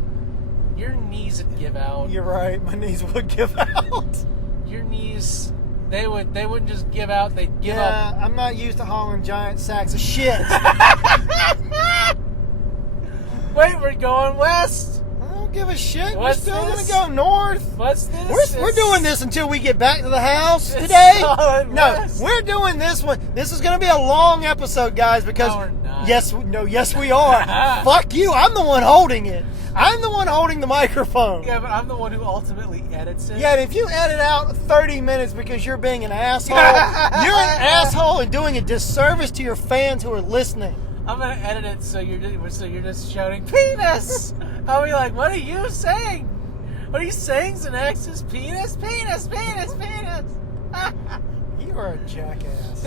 Your knees would give out. You're right. My knees would give out. Your knees, they wouldn't just give out. They'd give up. I'm not used to hauling giant sacks of shit. Wait, we're going west. I don't give a shit. What's We're still this? gonna go north. What's this? We're doing this until we get back to the house It's today. solid No, west. we're doing this one. This is gonna be a long episode, guys, because No, we're not. yes, we are. Fuck you. I'm the one holding it. I'm the one holding the microphone. Yeah, but I'm the one who ultimately edits it. Yeah, and if you edit out 30 minutes because you're being an asshole, you're an asshole and doing a disservice to your fans who are listening. I'm gonna edit it so you're just shouting penis. I'll be like, what are you saying? What are you saying, Xanaxis? Penis, penis, penis, penis. You are a jackass.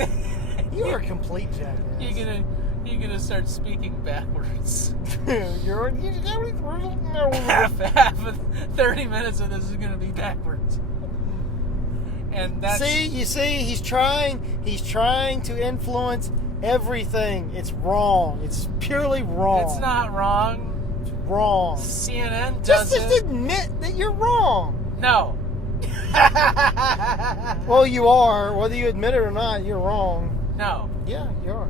You are a complete jackass. You're gonna start speaking backwards. half of 30 minutes of this is gonna be backwards. And that's you see, he's trying to influence everything. It's wrong. It's purely wrong. It's not wrong. It's wrong. CNN does Just admit that you're wrong. No. Well, you are. Whether you admit it or not, you're wrong. No. Yeah, you are.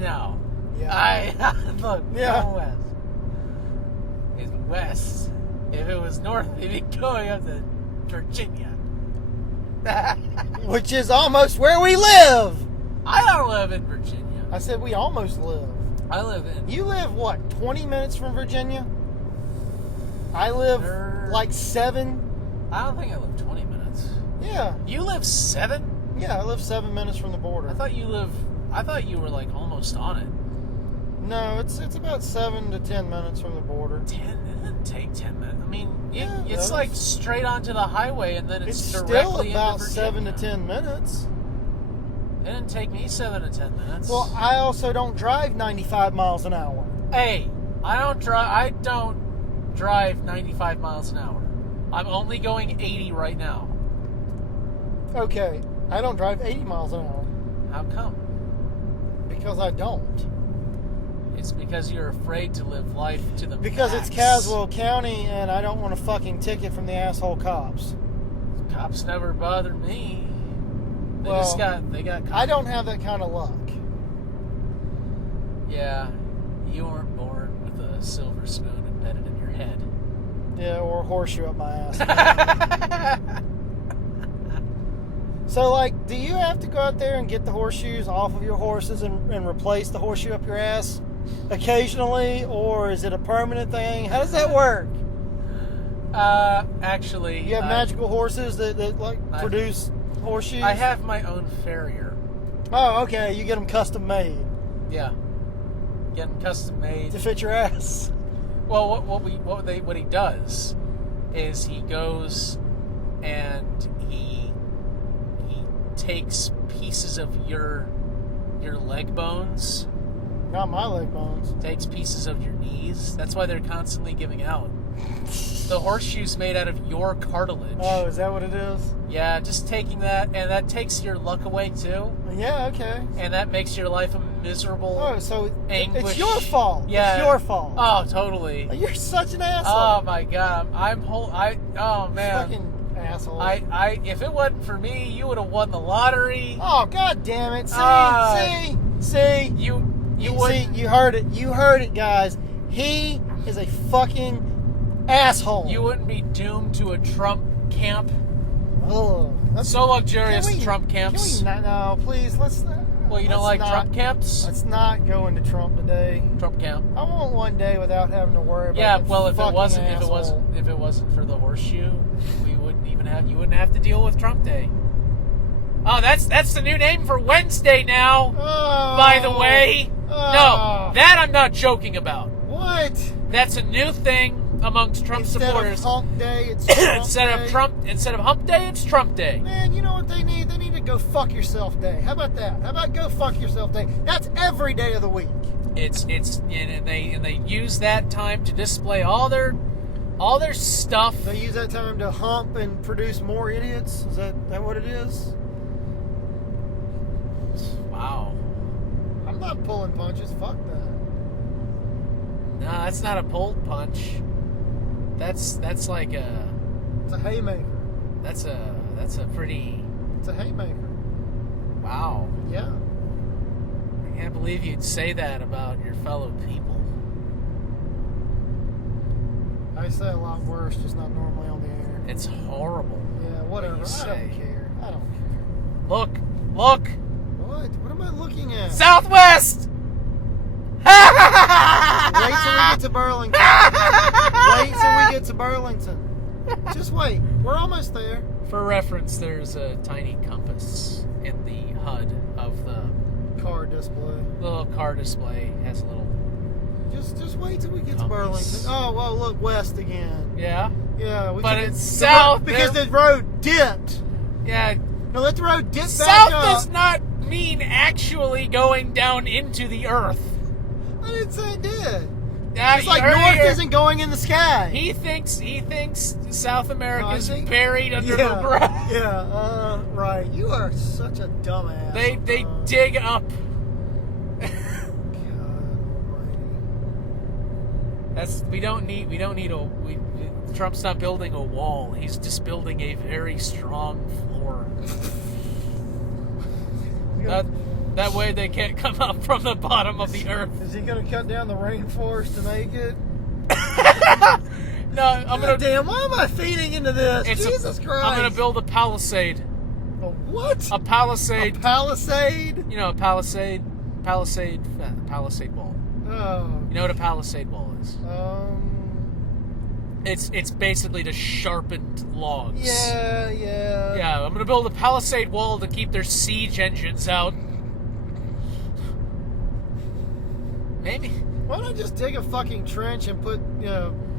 No. Yeah. Look. Yeah. Go west. It's west. If it was north, it'd be going up to Virginia. Which is almost where we live. I don't live in Virginia. I said we almost live. I live in. You live, what, 20 minutes from Virginia? I live like 7. I don't think I live 20 minutes. Yeah. You live 7? Yeah, I live 7 minutes from the border. I thought you were like almost on it. No, it's about 7 to 10 minutes from the border. 10? It doesn't take 10 minutes. I mean, Yeah, it's no. like straight onto the highway and then it's It's directly still about into 7 to Virginia. 10 minutes. It didn't take me 7 to 10 minutes. Well, I also don't drive 95 miles an hour. Hey, I don't drive 95 miles an hour. I'm only going 80 right now. Okay, I don't drive 80 miles an hour How come? because I don't. It's because you're afraid to live life to the Because max. it's Caswell County and I don't want a fucking ticket from the asshole cops. Cops never bother me. They Well, got. I don't have that kind of luck. Yeah, you weren't born with a silver spoon embedded in your head. Yeah, or a horseshoe up my ass. So, like, do you have to go out there and get the horseshoes off of your horses and replace the horseshoe up your ass occasionally, or is it a permanent thing? How does that work? Actually, You have magical horses that like produce horseshoes? I have my own farrier. Oh, okay. You get them custom made Yeah, getting custom made. to fit your ass. Well, what he does is he goes and he takes pieces of your leg bones, Not my leg bones. takes pieces of your knees. That's why they're constantly giving out. The horseshoe's made out of your cartilage. Oh, is that what it is? Yeah, just taking that, and that takes your luck away too, Yeah, okay. and that makes your life a miserable. Oh, so Anguish. it's your fault. Yeah. It's your fault. Oh, totally. You're such an asshole. Oh my god, oh man. Fucking asshole. I if it wasn't for me, you would have won the lottery. Oh, god damn it. See? You See, wouldn't. you heard it. You heard it, guys. He is a fucking asshole. You wouldn't be doomed to a Trump camp. Ugh. So luxurious Can we- Trump camps. Can we not, no, please, let's... Well, you don't let's like not- Trump camps? Let's not go into Trump today. Trump camp. I want one day without having to worry about Yeah, that well, if fucking asshole. it wasn't for the horseshoe, you wouldn't have to deal with Trump Day. Oh, that's the new name for Wednesday now. Oh. By the way, no, Oh. that I'm not joking about. What? That's a new thing amongst Trump Instead supporters. of Hump Day, it's Trump Instead of Hump Day, it's Trump Day. Man, you know what they need? They need to go fuck yourself day. How about that? How about go fuck yourself day? That's every day of the week. And they use that time to display all their stuff. They use that time to hump and produce more idiots. Is that what it is? Wow. I'm not pulling punches. Fuck that. No, that's not a pulled punch. That's like a It's a haymaker. that's a pretty It's a haymaker. wow. Yeah. I can't believe you'd say that about your fellow people. I say a lot worse, just not normally on the air. It's horrible. Yeah, whatever. you I say. don't care. I don't care. Look. What? What am I looking at? Southwest. Wait till we get to Burlington. Wait till we get to Burlington. Just wait. We're almost there. For reference, there's a tiny compass in the HUD of the Car display. little car display. Has a little Just wait till we get to Compass. Burlington. Oh, well, look, west again. yeah. Yeah, But it's south because there. the road dipped. Yeah. No, let the road dip back South up. does not mean actually going down into the earth. I didn't say it did. It's It's like north isn't going in the sky. He thinks South America's No, I think- buried under the ground. Yeah, right. You are such a dumbass. They sometimes. dig up. God almighty. Trump's not building a wall. He's just building a very strong floor. That way they can't come up from the bottom of the earth. Is he going to cut down the rainforest to make it? No, I'm gonna. Damn, why am I feeding into this? Jesus Christ. I'm gonna build a palisade. A what? A palisade. A palisade? You know, a palisade wall. Oh. You know what a palisade wall is? It's basically just sharpened logs. Yeah. Yeah, I'm gonna build a palisade wall to keep their siege engines out. Maybe. Why not just dig a fucking trench and put,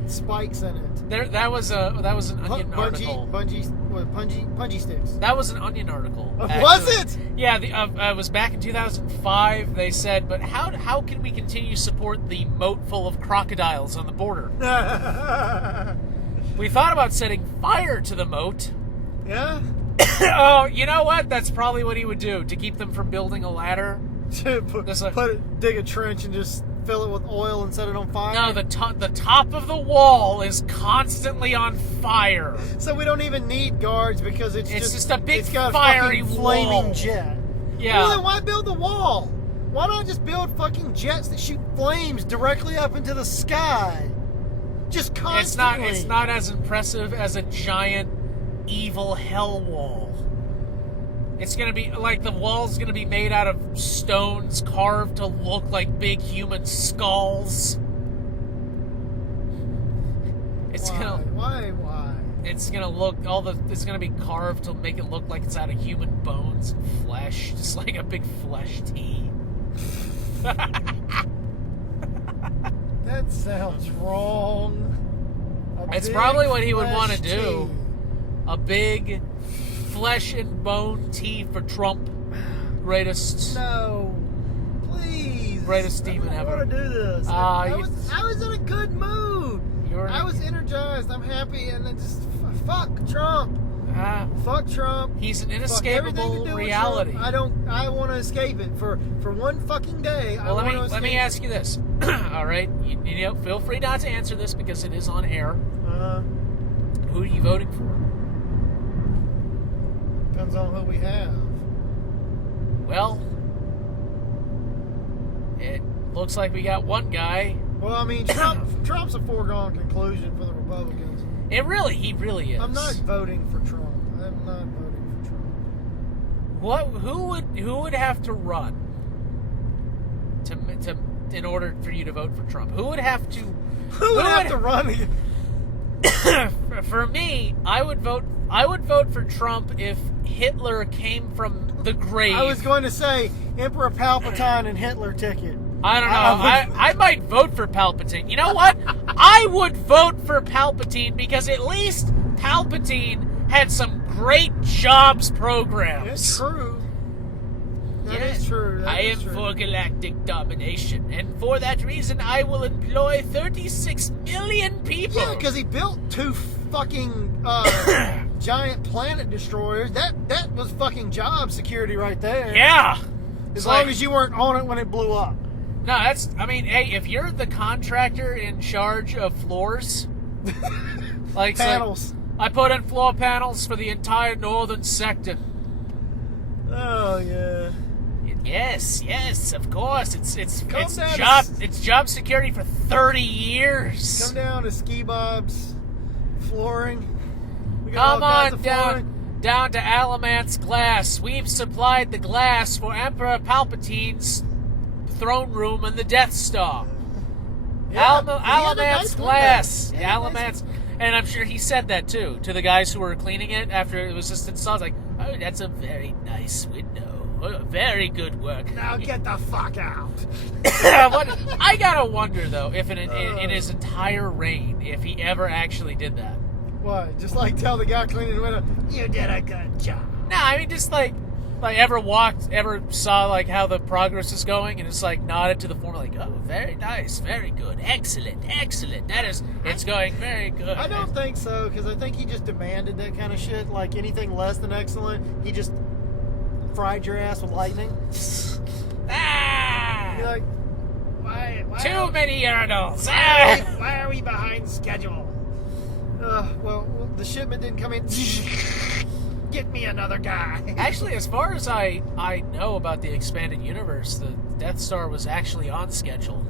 spikes in it? That was an Onion article. Punji sticks. That was an Onion article. Was it? Yeah, it was back in 2005. They said, but how can we continue to support the moat full of crocodiles on the border? We thought about setting fire to the moat. Yeah? Oh, you know what? That's probably what he would do to keep them from building a ladder. Dig a trench and just fill it with oil and set it on fire? No, the top of the wall is constantly on fire. So we don't even need guards because it's just a big it's got fiery a fucking flaming wall. jet. Yeah. Well, then why build the wall? Why not just build fucking jets that shoot flames directly up into the sky? Just constantly. It's not as impressive as a giant evil hell wall. It's gonna be like the wall's gonna be made out of stones carved to look like big human skulls. It's Why? gonna. Why? it's gonna be carved to make it look like it's out of human bones and flesh, just like a big flesh T. That sounds wrong. It's probably what he would want to do. A big flesh and bone T for Trump. Greatest. No. Please. Greatest demon ever. I want to do this. I was in a good mood. I was energized. I'm happy. And then just fuck Trump. Fuck Trump. He's an Fuck inescapable everything to do reality. With Trump. I want to escape it for one fucking day. Well, let me ask you this. All right, you know, feel free not to answer this because it is on air. Who are you voting for? Depends on who we have. Well, it looks like we got one guy. Well, I mean, Trump's a foregone conclusion for the Republicans. He really is. I'm not voting for Trump. I'm not voting for Trump. Who would have to run in order for you to vote for Trump? Who would have to? Who would have to run? For me, I would vote for Trump if Hitler came from the grave. I was going to say Emperor Palpatine and Hitler ticket. I don't know. I might vote for Palpatine. You know what? I would vote for Palpatine because at least Palpatine had some great jobs programs. It's true. That is true. I am for galactic domination, and for that reason, I will employ 36 million people. Yeah, because he built 2 fucking giant planet destroyers. That was fucking job security right there. Yeah. As long as you weren't on it when it blew up. No, hey, if you're the contractor in charge of floors, like panels. I put in floor panels for the entire northern sector. Oh yeah. Yes, of course. It's job security for 30 years. Come down to Ski Bob's flooring. We got Come on down to Alamance Glass. We've supplied the glass for Emperor Palpatine's throne room and the Death Star. Yeah, Alamance Glass. Alamance. And I'm sure he said that too to the guys who were cleaning it after it was just installed. Like, oh, that's a very nice window. Very good work. Now get the fuck out. I gotta wonder though if in his entire reign, if he ever actually did that. What? Just like tell the guy cleaning the window, you did a good job. No, I mean just like ever saw like how the progress is going, and it's like nodded to the former like, oh, very nice, very good, excellent. It's going very good. I don't think so, because I think he just demanded that kind of shit. Like anything less than excellent, he just fried your ass with lightning. You're like, why too many urinals. Why are we behind schedule? Well, the shipment didn't come in. Get me another guy. Actually, as far as I know about the expanded universe, the Death Star was actually on schedule.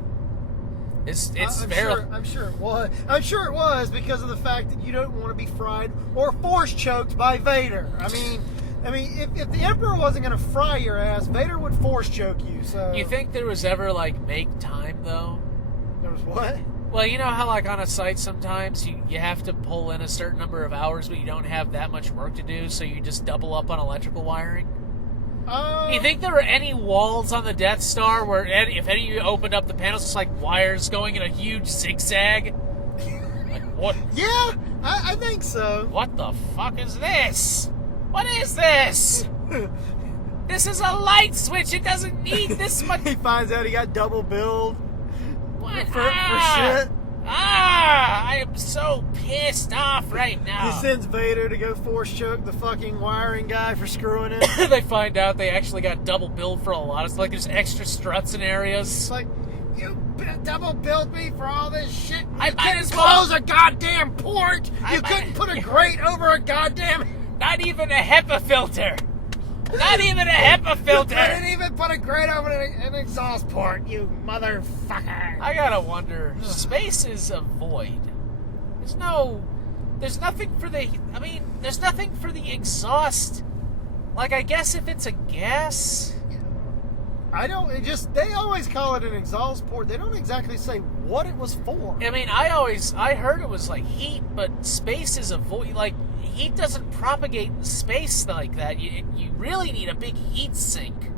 I'm sure it was. I'm sure it was because of the fact that you don't want to be fried or force choked by Vader. I mean, if the Emperor wasn't going to fry your ass, Vader would force choke you. So you think there was ever like make time though? There was what? Well, you know how like on a site sometimes you have to pull in a certain number of hours, but you don't have that much work to do, so you just double up on electrical wiring? You think there were any walls on the Death Star where if any of you opened up the panels, it's like wires going in a huge zigzag? Like what? Yeah, I think so. What the fuck is this? What is this? This is a light switch. It doesn't need this much. He finds out he got double billed. What? For shit. I am so pissed off right now. He sends Vader to go force choke the fucking wiring guy for screwing him. They find out they actually got double billed for a lot of stuff. Like there's extra struts in areas. It's like, you double billed me for all this shit. I might as well close a goddamn port. You couldn't put a grate over a goddamn. Not even a HEPA filter. Not even a HEPA filter. I didn't even put a grate over an exhaust port, you motherfucker. I gotta wonder. Space is a void. There's nothing for the exhaust. Like, I guess if it's a gas. I don't. It just they always call it an exhaust port. They don't exactly say what it was for. I mean, I heard it was like heat, but space is a void. Like heat doesn't propagate in space like that. You really need a big heat sink.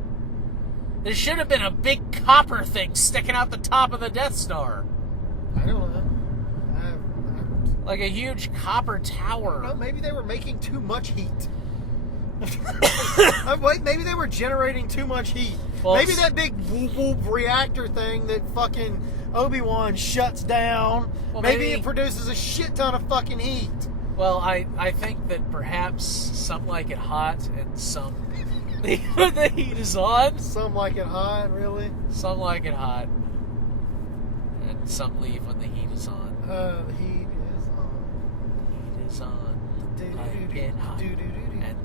There should have been a big copper thing sticking out the top of the Death Star. I don't know. Like a huge copper tower. No, maybe they were making too much heat. Maybe they were generating too much heat. Well, maybe that big whoop whoop reactor thing that fucking Obi-Wan shuts down. Well, maybe it produces a shit ton of fucking heat. Well, I think that perhaps some like it hot and some the heat is on. Some like it hot, really? Some like it hot. And some leave when the heat is on. The heat is on. Heat is on. I get hot. And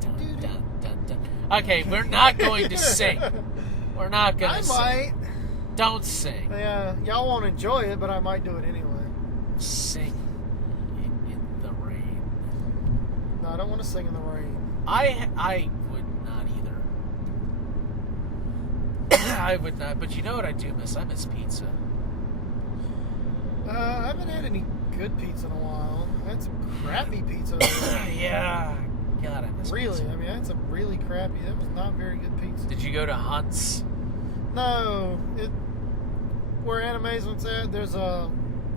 dun, Do-do-do-do-do-do-do. dun, dun, dun. Okay, we're not going to sing. We're not going to sing. I might. Don't sing. Yeah, y'all won't enjoy it, but I might do it anyway. Sing in the rain. No, I don't want to sing in the rain. I would not either. I would not. But you know what I do miss? I miss pizza. I haven't had any good pizza in a while. I had some crappy pizza. Yeah. God, I miss Really? pizza. I mean, I had some really crappy. That was not very good pizza. Did you go to Hunt's? No, where Animazement's at,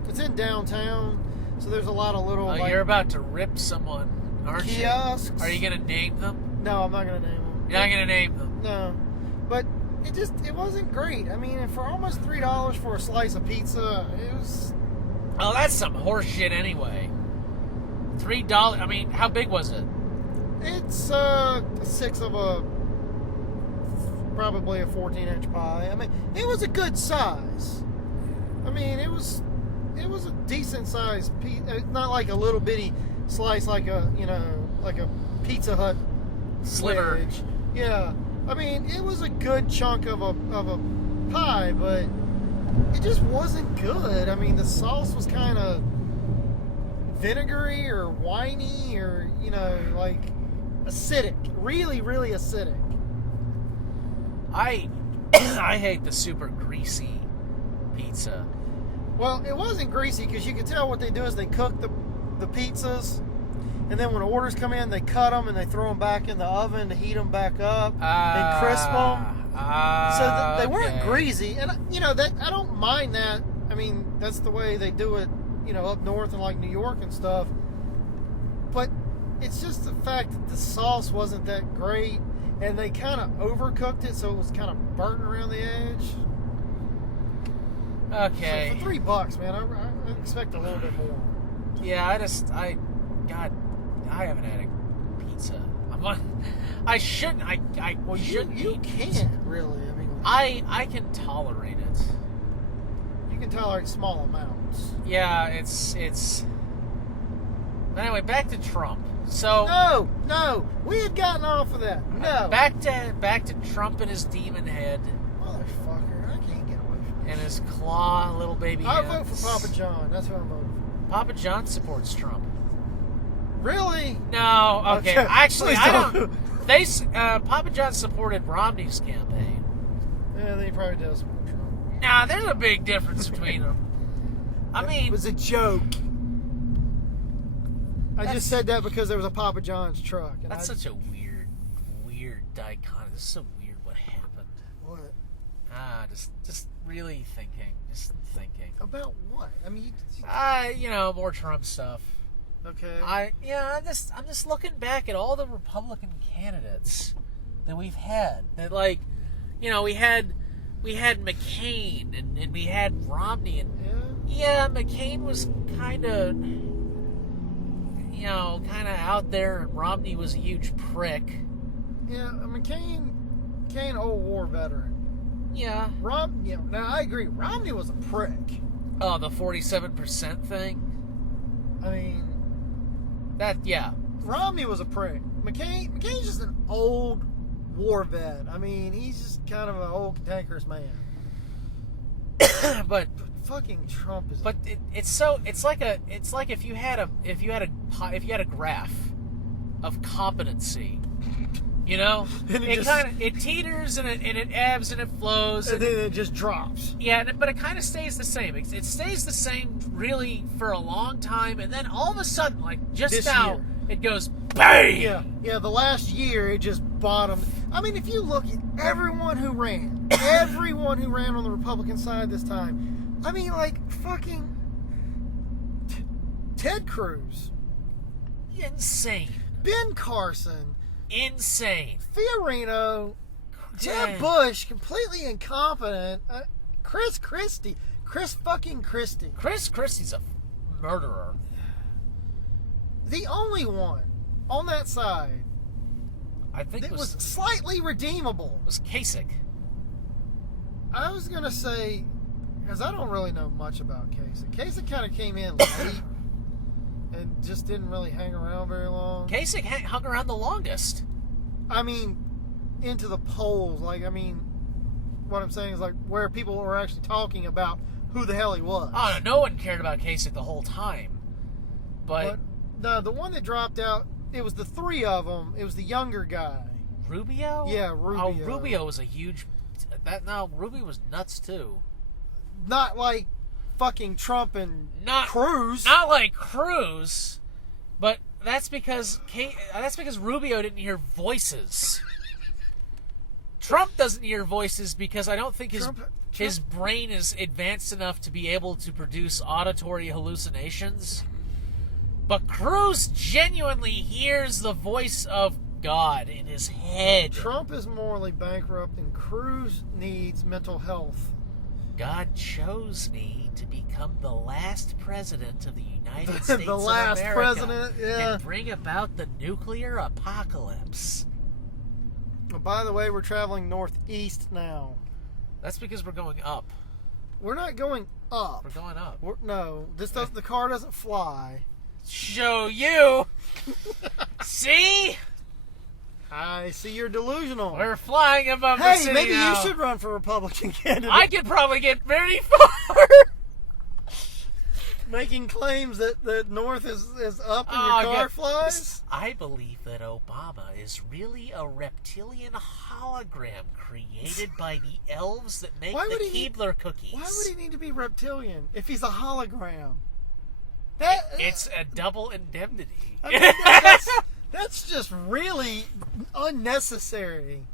it's in downtown, so there's a lot of little You're about to rip someone, aren't kiosks. you? Are you going to name them? No, I'm not gonna name them. You're not going to name them. No, but it wasn't great. I mean, for almost $3 for a slice of pizza, it was. Oh, that's some horse shit anyway. $3. I mean, how big was it? It's probably a 14-inch pie. I mean, it was a good size. I mean, it was a decent sized pizza. Not like a little bitty slice, like a Pizza Hut Sliver. wedge. Yeah. I mean, it was a good chunk of a pie, but it just wasn't good. I mean, the sauce was kind of vinegary or winey or like acidic. Really, really acidic. I hate the super greasy pizza. Well, it wasn't greasy because you could tell what they do is they cook the pizzas, and then when orders come in, they cut them and they throw them back in the oven to heat them back up and crisp them. So they weren't greasy, and that I don't mind that. I mean, that's the way they do it, up north in like New York and stuff. But it's just the fact that the sauce wasn't that great. And they kind of overcooked it, so it was kind of burnt around the edge. Okay. So for $3, man, I expect a little bit more. Yeah, I haven't had a pizza. I shouldn't. Well, shouldn't. You can't really. I mean, I can tolerate it. You can tolerate small amounts. Yeah, it's. Anyway, back to Trump. So no, we had gotten off of that. No, back to Trump and his demon head motherfucker. I can't get away from and his claw little baby. I hands. vote for Papa John. That's who I'm voting for. Papa John supports Trump. Really? No, okay. Actually, Please I don't. don't. They Papa John supported Romney's campaign. Yeah, then he probably does support Trump. Nah, there's a big difference between them. I mean, it was a joke. I just said that because there was a Papa John's truck. And that's such a weird dichotomy. This is so weird what happened. What? Just really thinking. Just thinking. About what? I mean, more Trump stuff. Okay. I'm just looking back at all the Republican candidates that we've had. That we had McCain and we had Romney and McCain was kind of out there, and Romney was a huge prick. Yeah, McCain, old war veteran. Yeah. Now I agree. Romney was a prick. Oh, the 47% thing. I mean, Romney was a prick. McCain's just an old war vet. I mean, he's just kind of an old cantankerous man. but fucking Trump is. But it's like if you had a graph of competency, You know, And it teeters and it ebbs and it flows, and then it just drops. Yeah, but it kind of stays the same. It stays the same really for a long time, and then all of a sudden, like just This now, year. it goes bang. Yeah. The last year it just bottomed. I mean, if you look at everyone who ran on the Republican side this time, I mean, like fucking Ted Cruz, Insane. Ben Carson, Insane. Fiorino, Jeb Bush, completely incompetent. Chris fucking Christie. Chris Christie's a murderer. The only one on that side I think that it was slightly redeemable. was Kasich. I was going to say, because I don't really know much about Kasich. Kasich kind of came in late and just didn't really hang around very long. Kasich hung around the longest. I mean, into the polls. Like, I mean, what I'm saying is, like, where people were actually talking about who the hell he was. Oh, no one cared about Kasich the whole time. But no, the one that dropped out, it was the three of them. It was the younger guy. Rubio? Yeah, Rubio. Oh, Rubio was a huge... Rubio was nuts, too. Not like fucking Trump and Cruz. Not like Cruz, but that's because Rubio didn't hear voices. Trump doesn't hear voices because I don't think his brain is advanced enough to be able to produce auditory hallucinations. But Cruz genuinely hears the voice of God in his head. Trump is morally bankrupt and Cruz needs mental health. God chose me to become the last president of the United States The last of America president, yeah. and bring about the nuclear apocalypse. Oh, by the way, we're traveling northeast now. That's because we're going up. We're not going up. We're going up. The car doesn't fly. Show you. See? I see you're delusional. We're flying above the city maybe now. you should run for Republican candidate. I could probably get very far. Making claims that the North is up and your car flies? I believe that Obama is really a reptilian hologram created by the elves that make the Keebler cookies. Why would he need to be reptilian if he's a hologram? It's a double indemnity. I mean, that's just really unnecessary.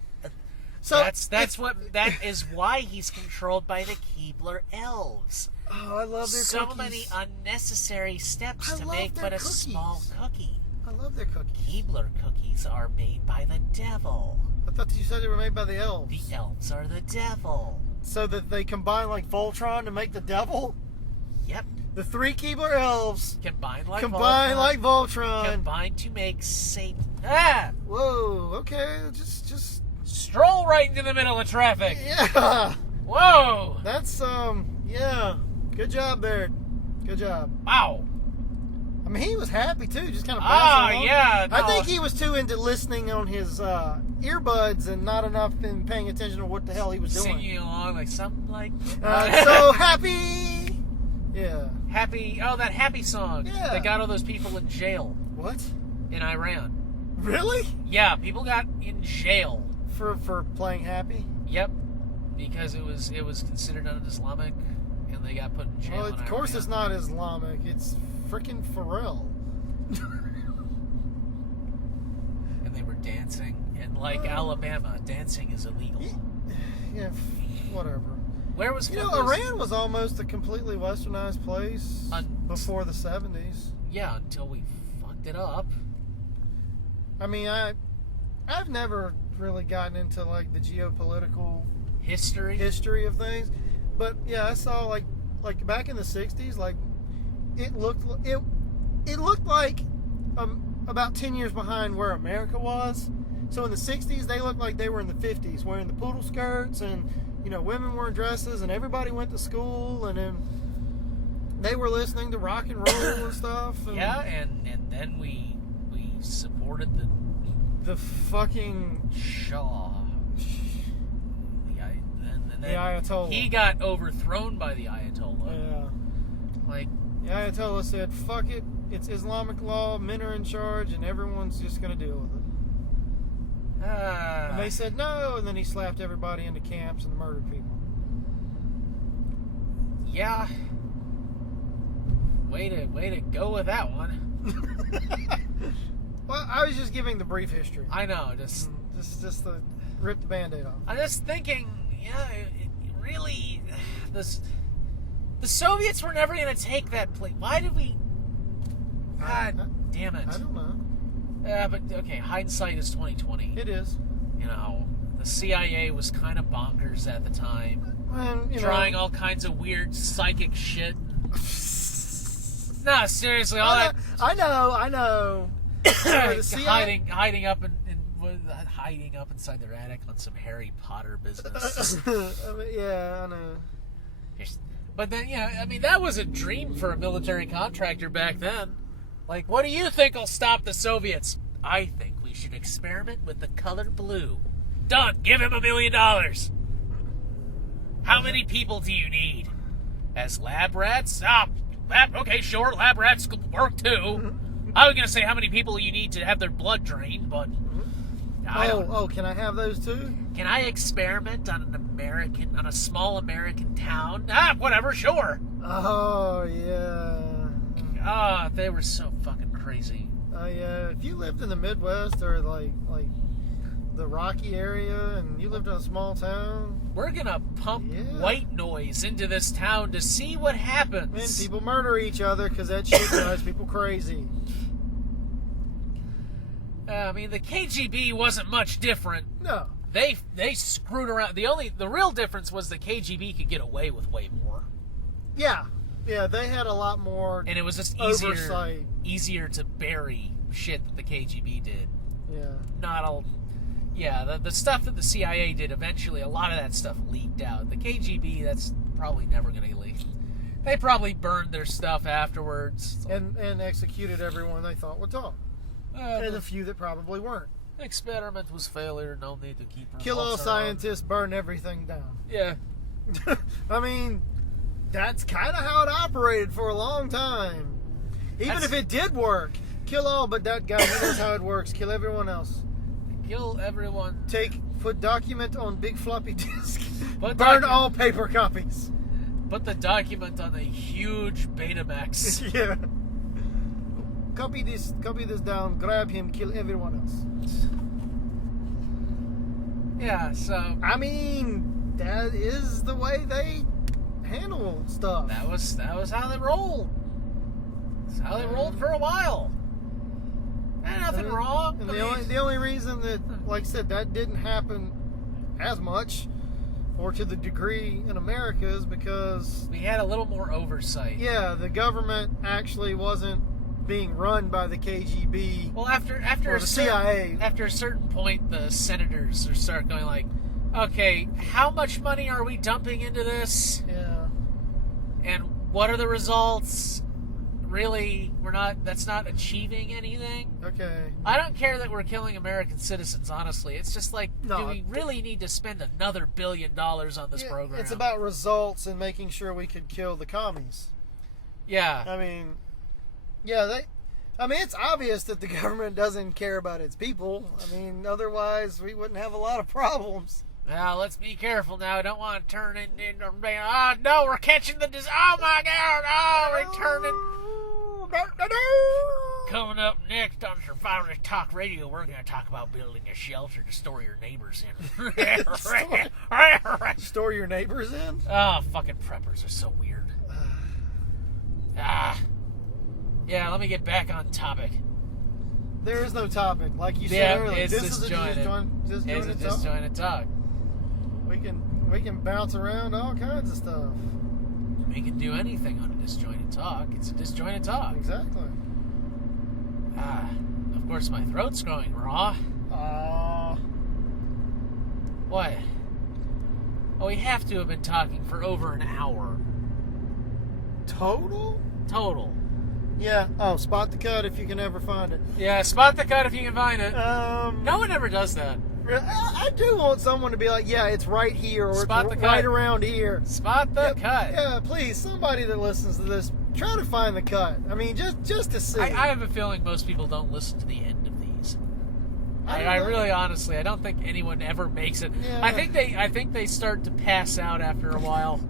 So that is why he's controlled by the Keebler elves. Oh, I love their so cookies. many unnecessary steps to make but a cookies. small cookie. I love their cookies. Keebler cookies are made by the devil. I thought you said they were made by the elves. The elves are the devil. So that they combine like Voltron to make the devil? Yep. The three Keebler elves Combined like Voltron. Combined to make Satan. Ah! Whoa, okay. Just stroll right into the middle of traffic. Yeah. Whoa. That's yeah. Good job there. Good job. Wow. I mean, he was happy too, just kind of bouncing along. Yeah. No. I think he was too into listening on his earbuds and not enough in paying attention to what the hell he was doing. Singing along like something like so happy. Yeah. Happy. Oh, that happy song. Yeah. That got all those people in jail. What? In Iran. Really? Yeah, people got in jail for playing happy. Yep. Because it was considered un-Islamic, and they got put in jail. Well, of course it's not Islamic. It's freaking Pharrell. And they were dancing, and like Alabama, dancing is illegal. Yeah, whatever. Where was Iran was almost a completely westernized place before the 70s. Yeah, until we fucked it up. I mean, I've never really gotten into like the geopolitical history of things, but yeah, I saw like back in the 60s, like it looked like about 10 years behind where America was. So in the 60s, they looked like they were in the 50s, wearing the poodle skirts, and women wearing dresses, and everybody went to school, and then they were listening to rock and roll and stuff. And yeah, and then we supported the fucking Shah. The Ayatollah. He got overthrown by the Ayatollah. Yeah. Like, the Ayatollah said, fuck it, it's Islamic law, men are in charge, and everyone's just going to deal with it. And they said no, and then he slapped everybody into camps and murdered people. Yeah. Way to go with that one. Well, I was just giving the brief history. I know, just to rip the Band-Aid off. I'm just thinking, it really, the Soviets were never going to take that place. Why did we? God damn it! I don't know. Yeah, but okay, hindsight is 2020. It is. The CIA was kind of bonkers at the time, And, trying all kinds of weird psychic shit. No, seriously, all that. I know. The CIA hiding up hiding up inside their attic on some Harry Potter business. Yeah, I know. But then, that was a dream for a military contractor back then. Like, what do you think will stop the Soviets? I think we should experiment with the color blue. Done. Give him $1 million. How many people do you need? As lab rats? Okay, sure, lab rats could work too. I was going to say how many people you need to have their blood drained, but can I have those too? Can I experiment on a small American town? Whatever, sure. Oh, yeah. They were so fucking crazy. Yeah. If you lived in the Midwest or like the Rocky area and you lived in a small town, we're gonna pump white noise into this town to see what happens. Man, people murder each other because that shit drives people crazy. The KGB wasn't much different. No. They screwed around. The real difference was the KGB could get away with way more. Yeah. Yeah, they had a lot more and it was just oversight. Easier to bury shit that the KGB did. Yeah. The stuff that the CIA did, eventually, a lot of that stuff leaked out. The KGB, that's probably never going to leak. They probably burned their stuff afterwards. And executed everyone they thought would talk. And the few that probably weren't. Experiment was failure, no need to keep kill all scientists, burn everything down. Yeah. That's kind of how it operated for a long time. Even if it did work. Kill all but that guy. He knows how it works. Kill everyone else. Kill everyone. Put document on big floppy disk. Burn all paper copies. Put the document on a huge Betamax. Yeah. Copy this down, grab him, kill everyone else. Yeah, so that is the way they handle stuff. That was how they rolled. That's how they rolled for a while. Nothing wrong. And the only reason that, like I said, that didn't happen as much or to the degree in America is because we had a little more oversight. Yeah, the government actually wasn't being run by the KGB. Well, after the CIA. After a certain point, the senators start going like, "Okay, how much money are we dumping into this? Yeah. And what are the results? Really, that's not achieving anything." Okay. I don't care that we're killing American citizens, honestly. It's just like, no, do we really need to spend another $1 billion on this program? It's about results and making sure we could kill the commies. Yeah. It's obvious that the government doesn't care about its people. Otherwise we wouldn't have a lot of problems. Now, let's be careful now. I don't want to turn into... Oh, no, we're catching the... Oh, my God. Oh, we're turning... Coming up next on Survivalist Talk Radio, we're going to talk about building a shelter to store your neighbors in. Store your neighbors in? Oh, fucking preppers are so weird. Yeah, let me get back on topic. There is no topic, like you said earlier. This is a disjointed talk. We can bounce around all kinds of stuff. We can do anything on a disjointed talk. It's a disjointed talk. Exactly. Of course, my throat's going raw. What? Oh, we have to have been talking for over an hour. Total. Yeah. Oh, spot the cut if you can ever find it. Yeah, spot the cut if you can find it. No one ever does that. I do want someone to be like, yeah, it's right here, or spot it's the right cut. around here. Spot the cut. Yeah, please, somebody that listens to this, try to find the cut. Just to see. I have a feeling most people don't listen to the end of these. I really, honestly, I don't think anyone ever makes it. Yeah. I think they start to pass out after a while.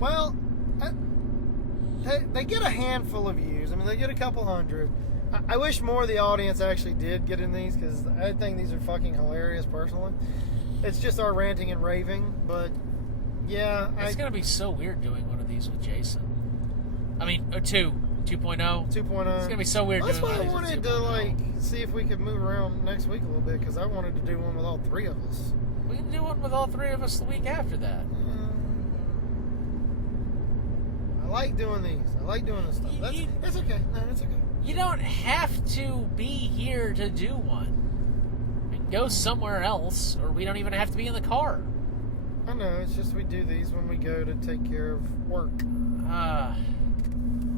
Well, they get a handful of views. I mean, they get a couple hundred. I wish more of the audience actually did get in these, because I think these are fucking hilarious, personally. It's just our ranting and raving, but yeah. It's going to be so weird doing one of these with Jason. I mean, 2.0. 2.0. It's going to be so weird That's doing why one I of these with wanted 2.0. to, see if we could move around next week a little bit, because I wanted to do one with all three of us. We can do one with all three of us the week after that. I like doing these. I like doing this stuff. It's okay. No, it's okay. You don't have to be here to do one. We can go somewhere else, or we don't even have to be in the car. I know, it's just we do these when we go to take care of work. Oh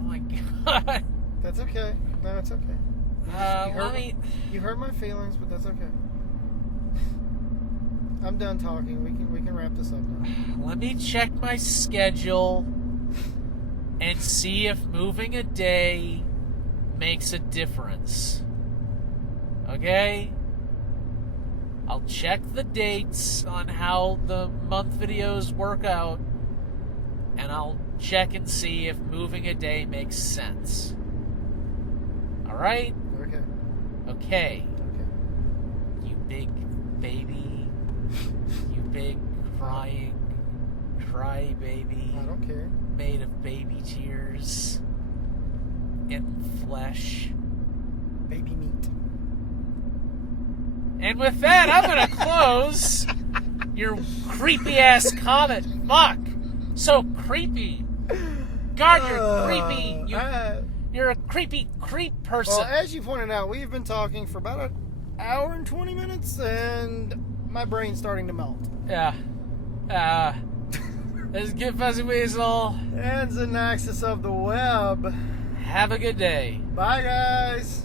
my god. That's okay. No, it's okay. You hurt my feelings, but that's okay. I'm done talking. We can wrap this up now. Let me check my schedule and see if moving a day makes a difference. Okay? I'll check the dates on how the month videos work out, and I'll check and see if moving a day makes sense. Alright? Okay. Okay. You big baby. You big crying cry baby. I don't care. Made of baby tears and flesh. Baby meat. And with that, I'm going to close your creepy ass comment. Fuck. So creepy. God, you're creepy. You're a creepy creep person. Well, as you pointed out, we've been talking for about an hour and 20 minutes, and my brain's starting to melt. Yeah. This is Good Fuzzy Weasel. And the Naxxus of the web. Have a good day. Bye, guys.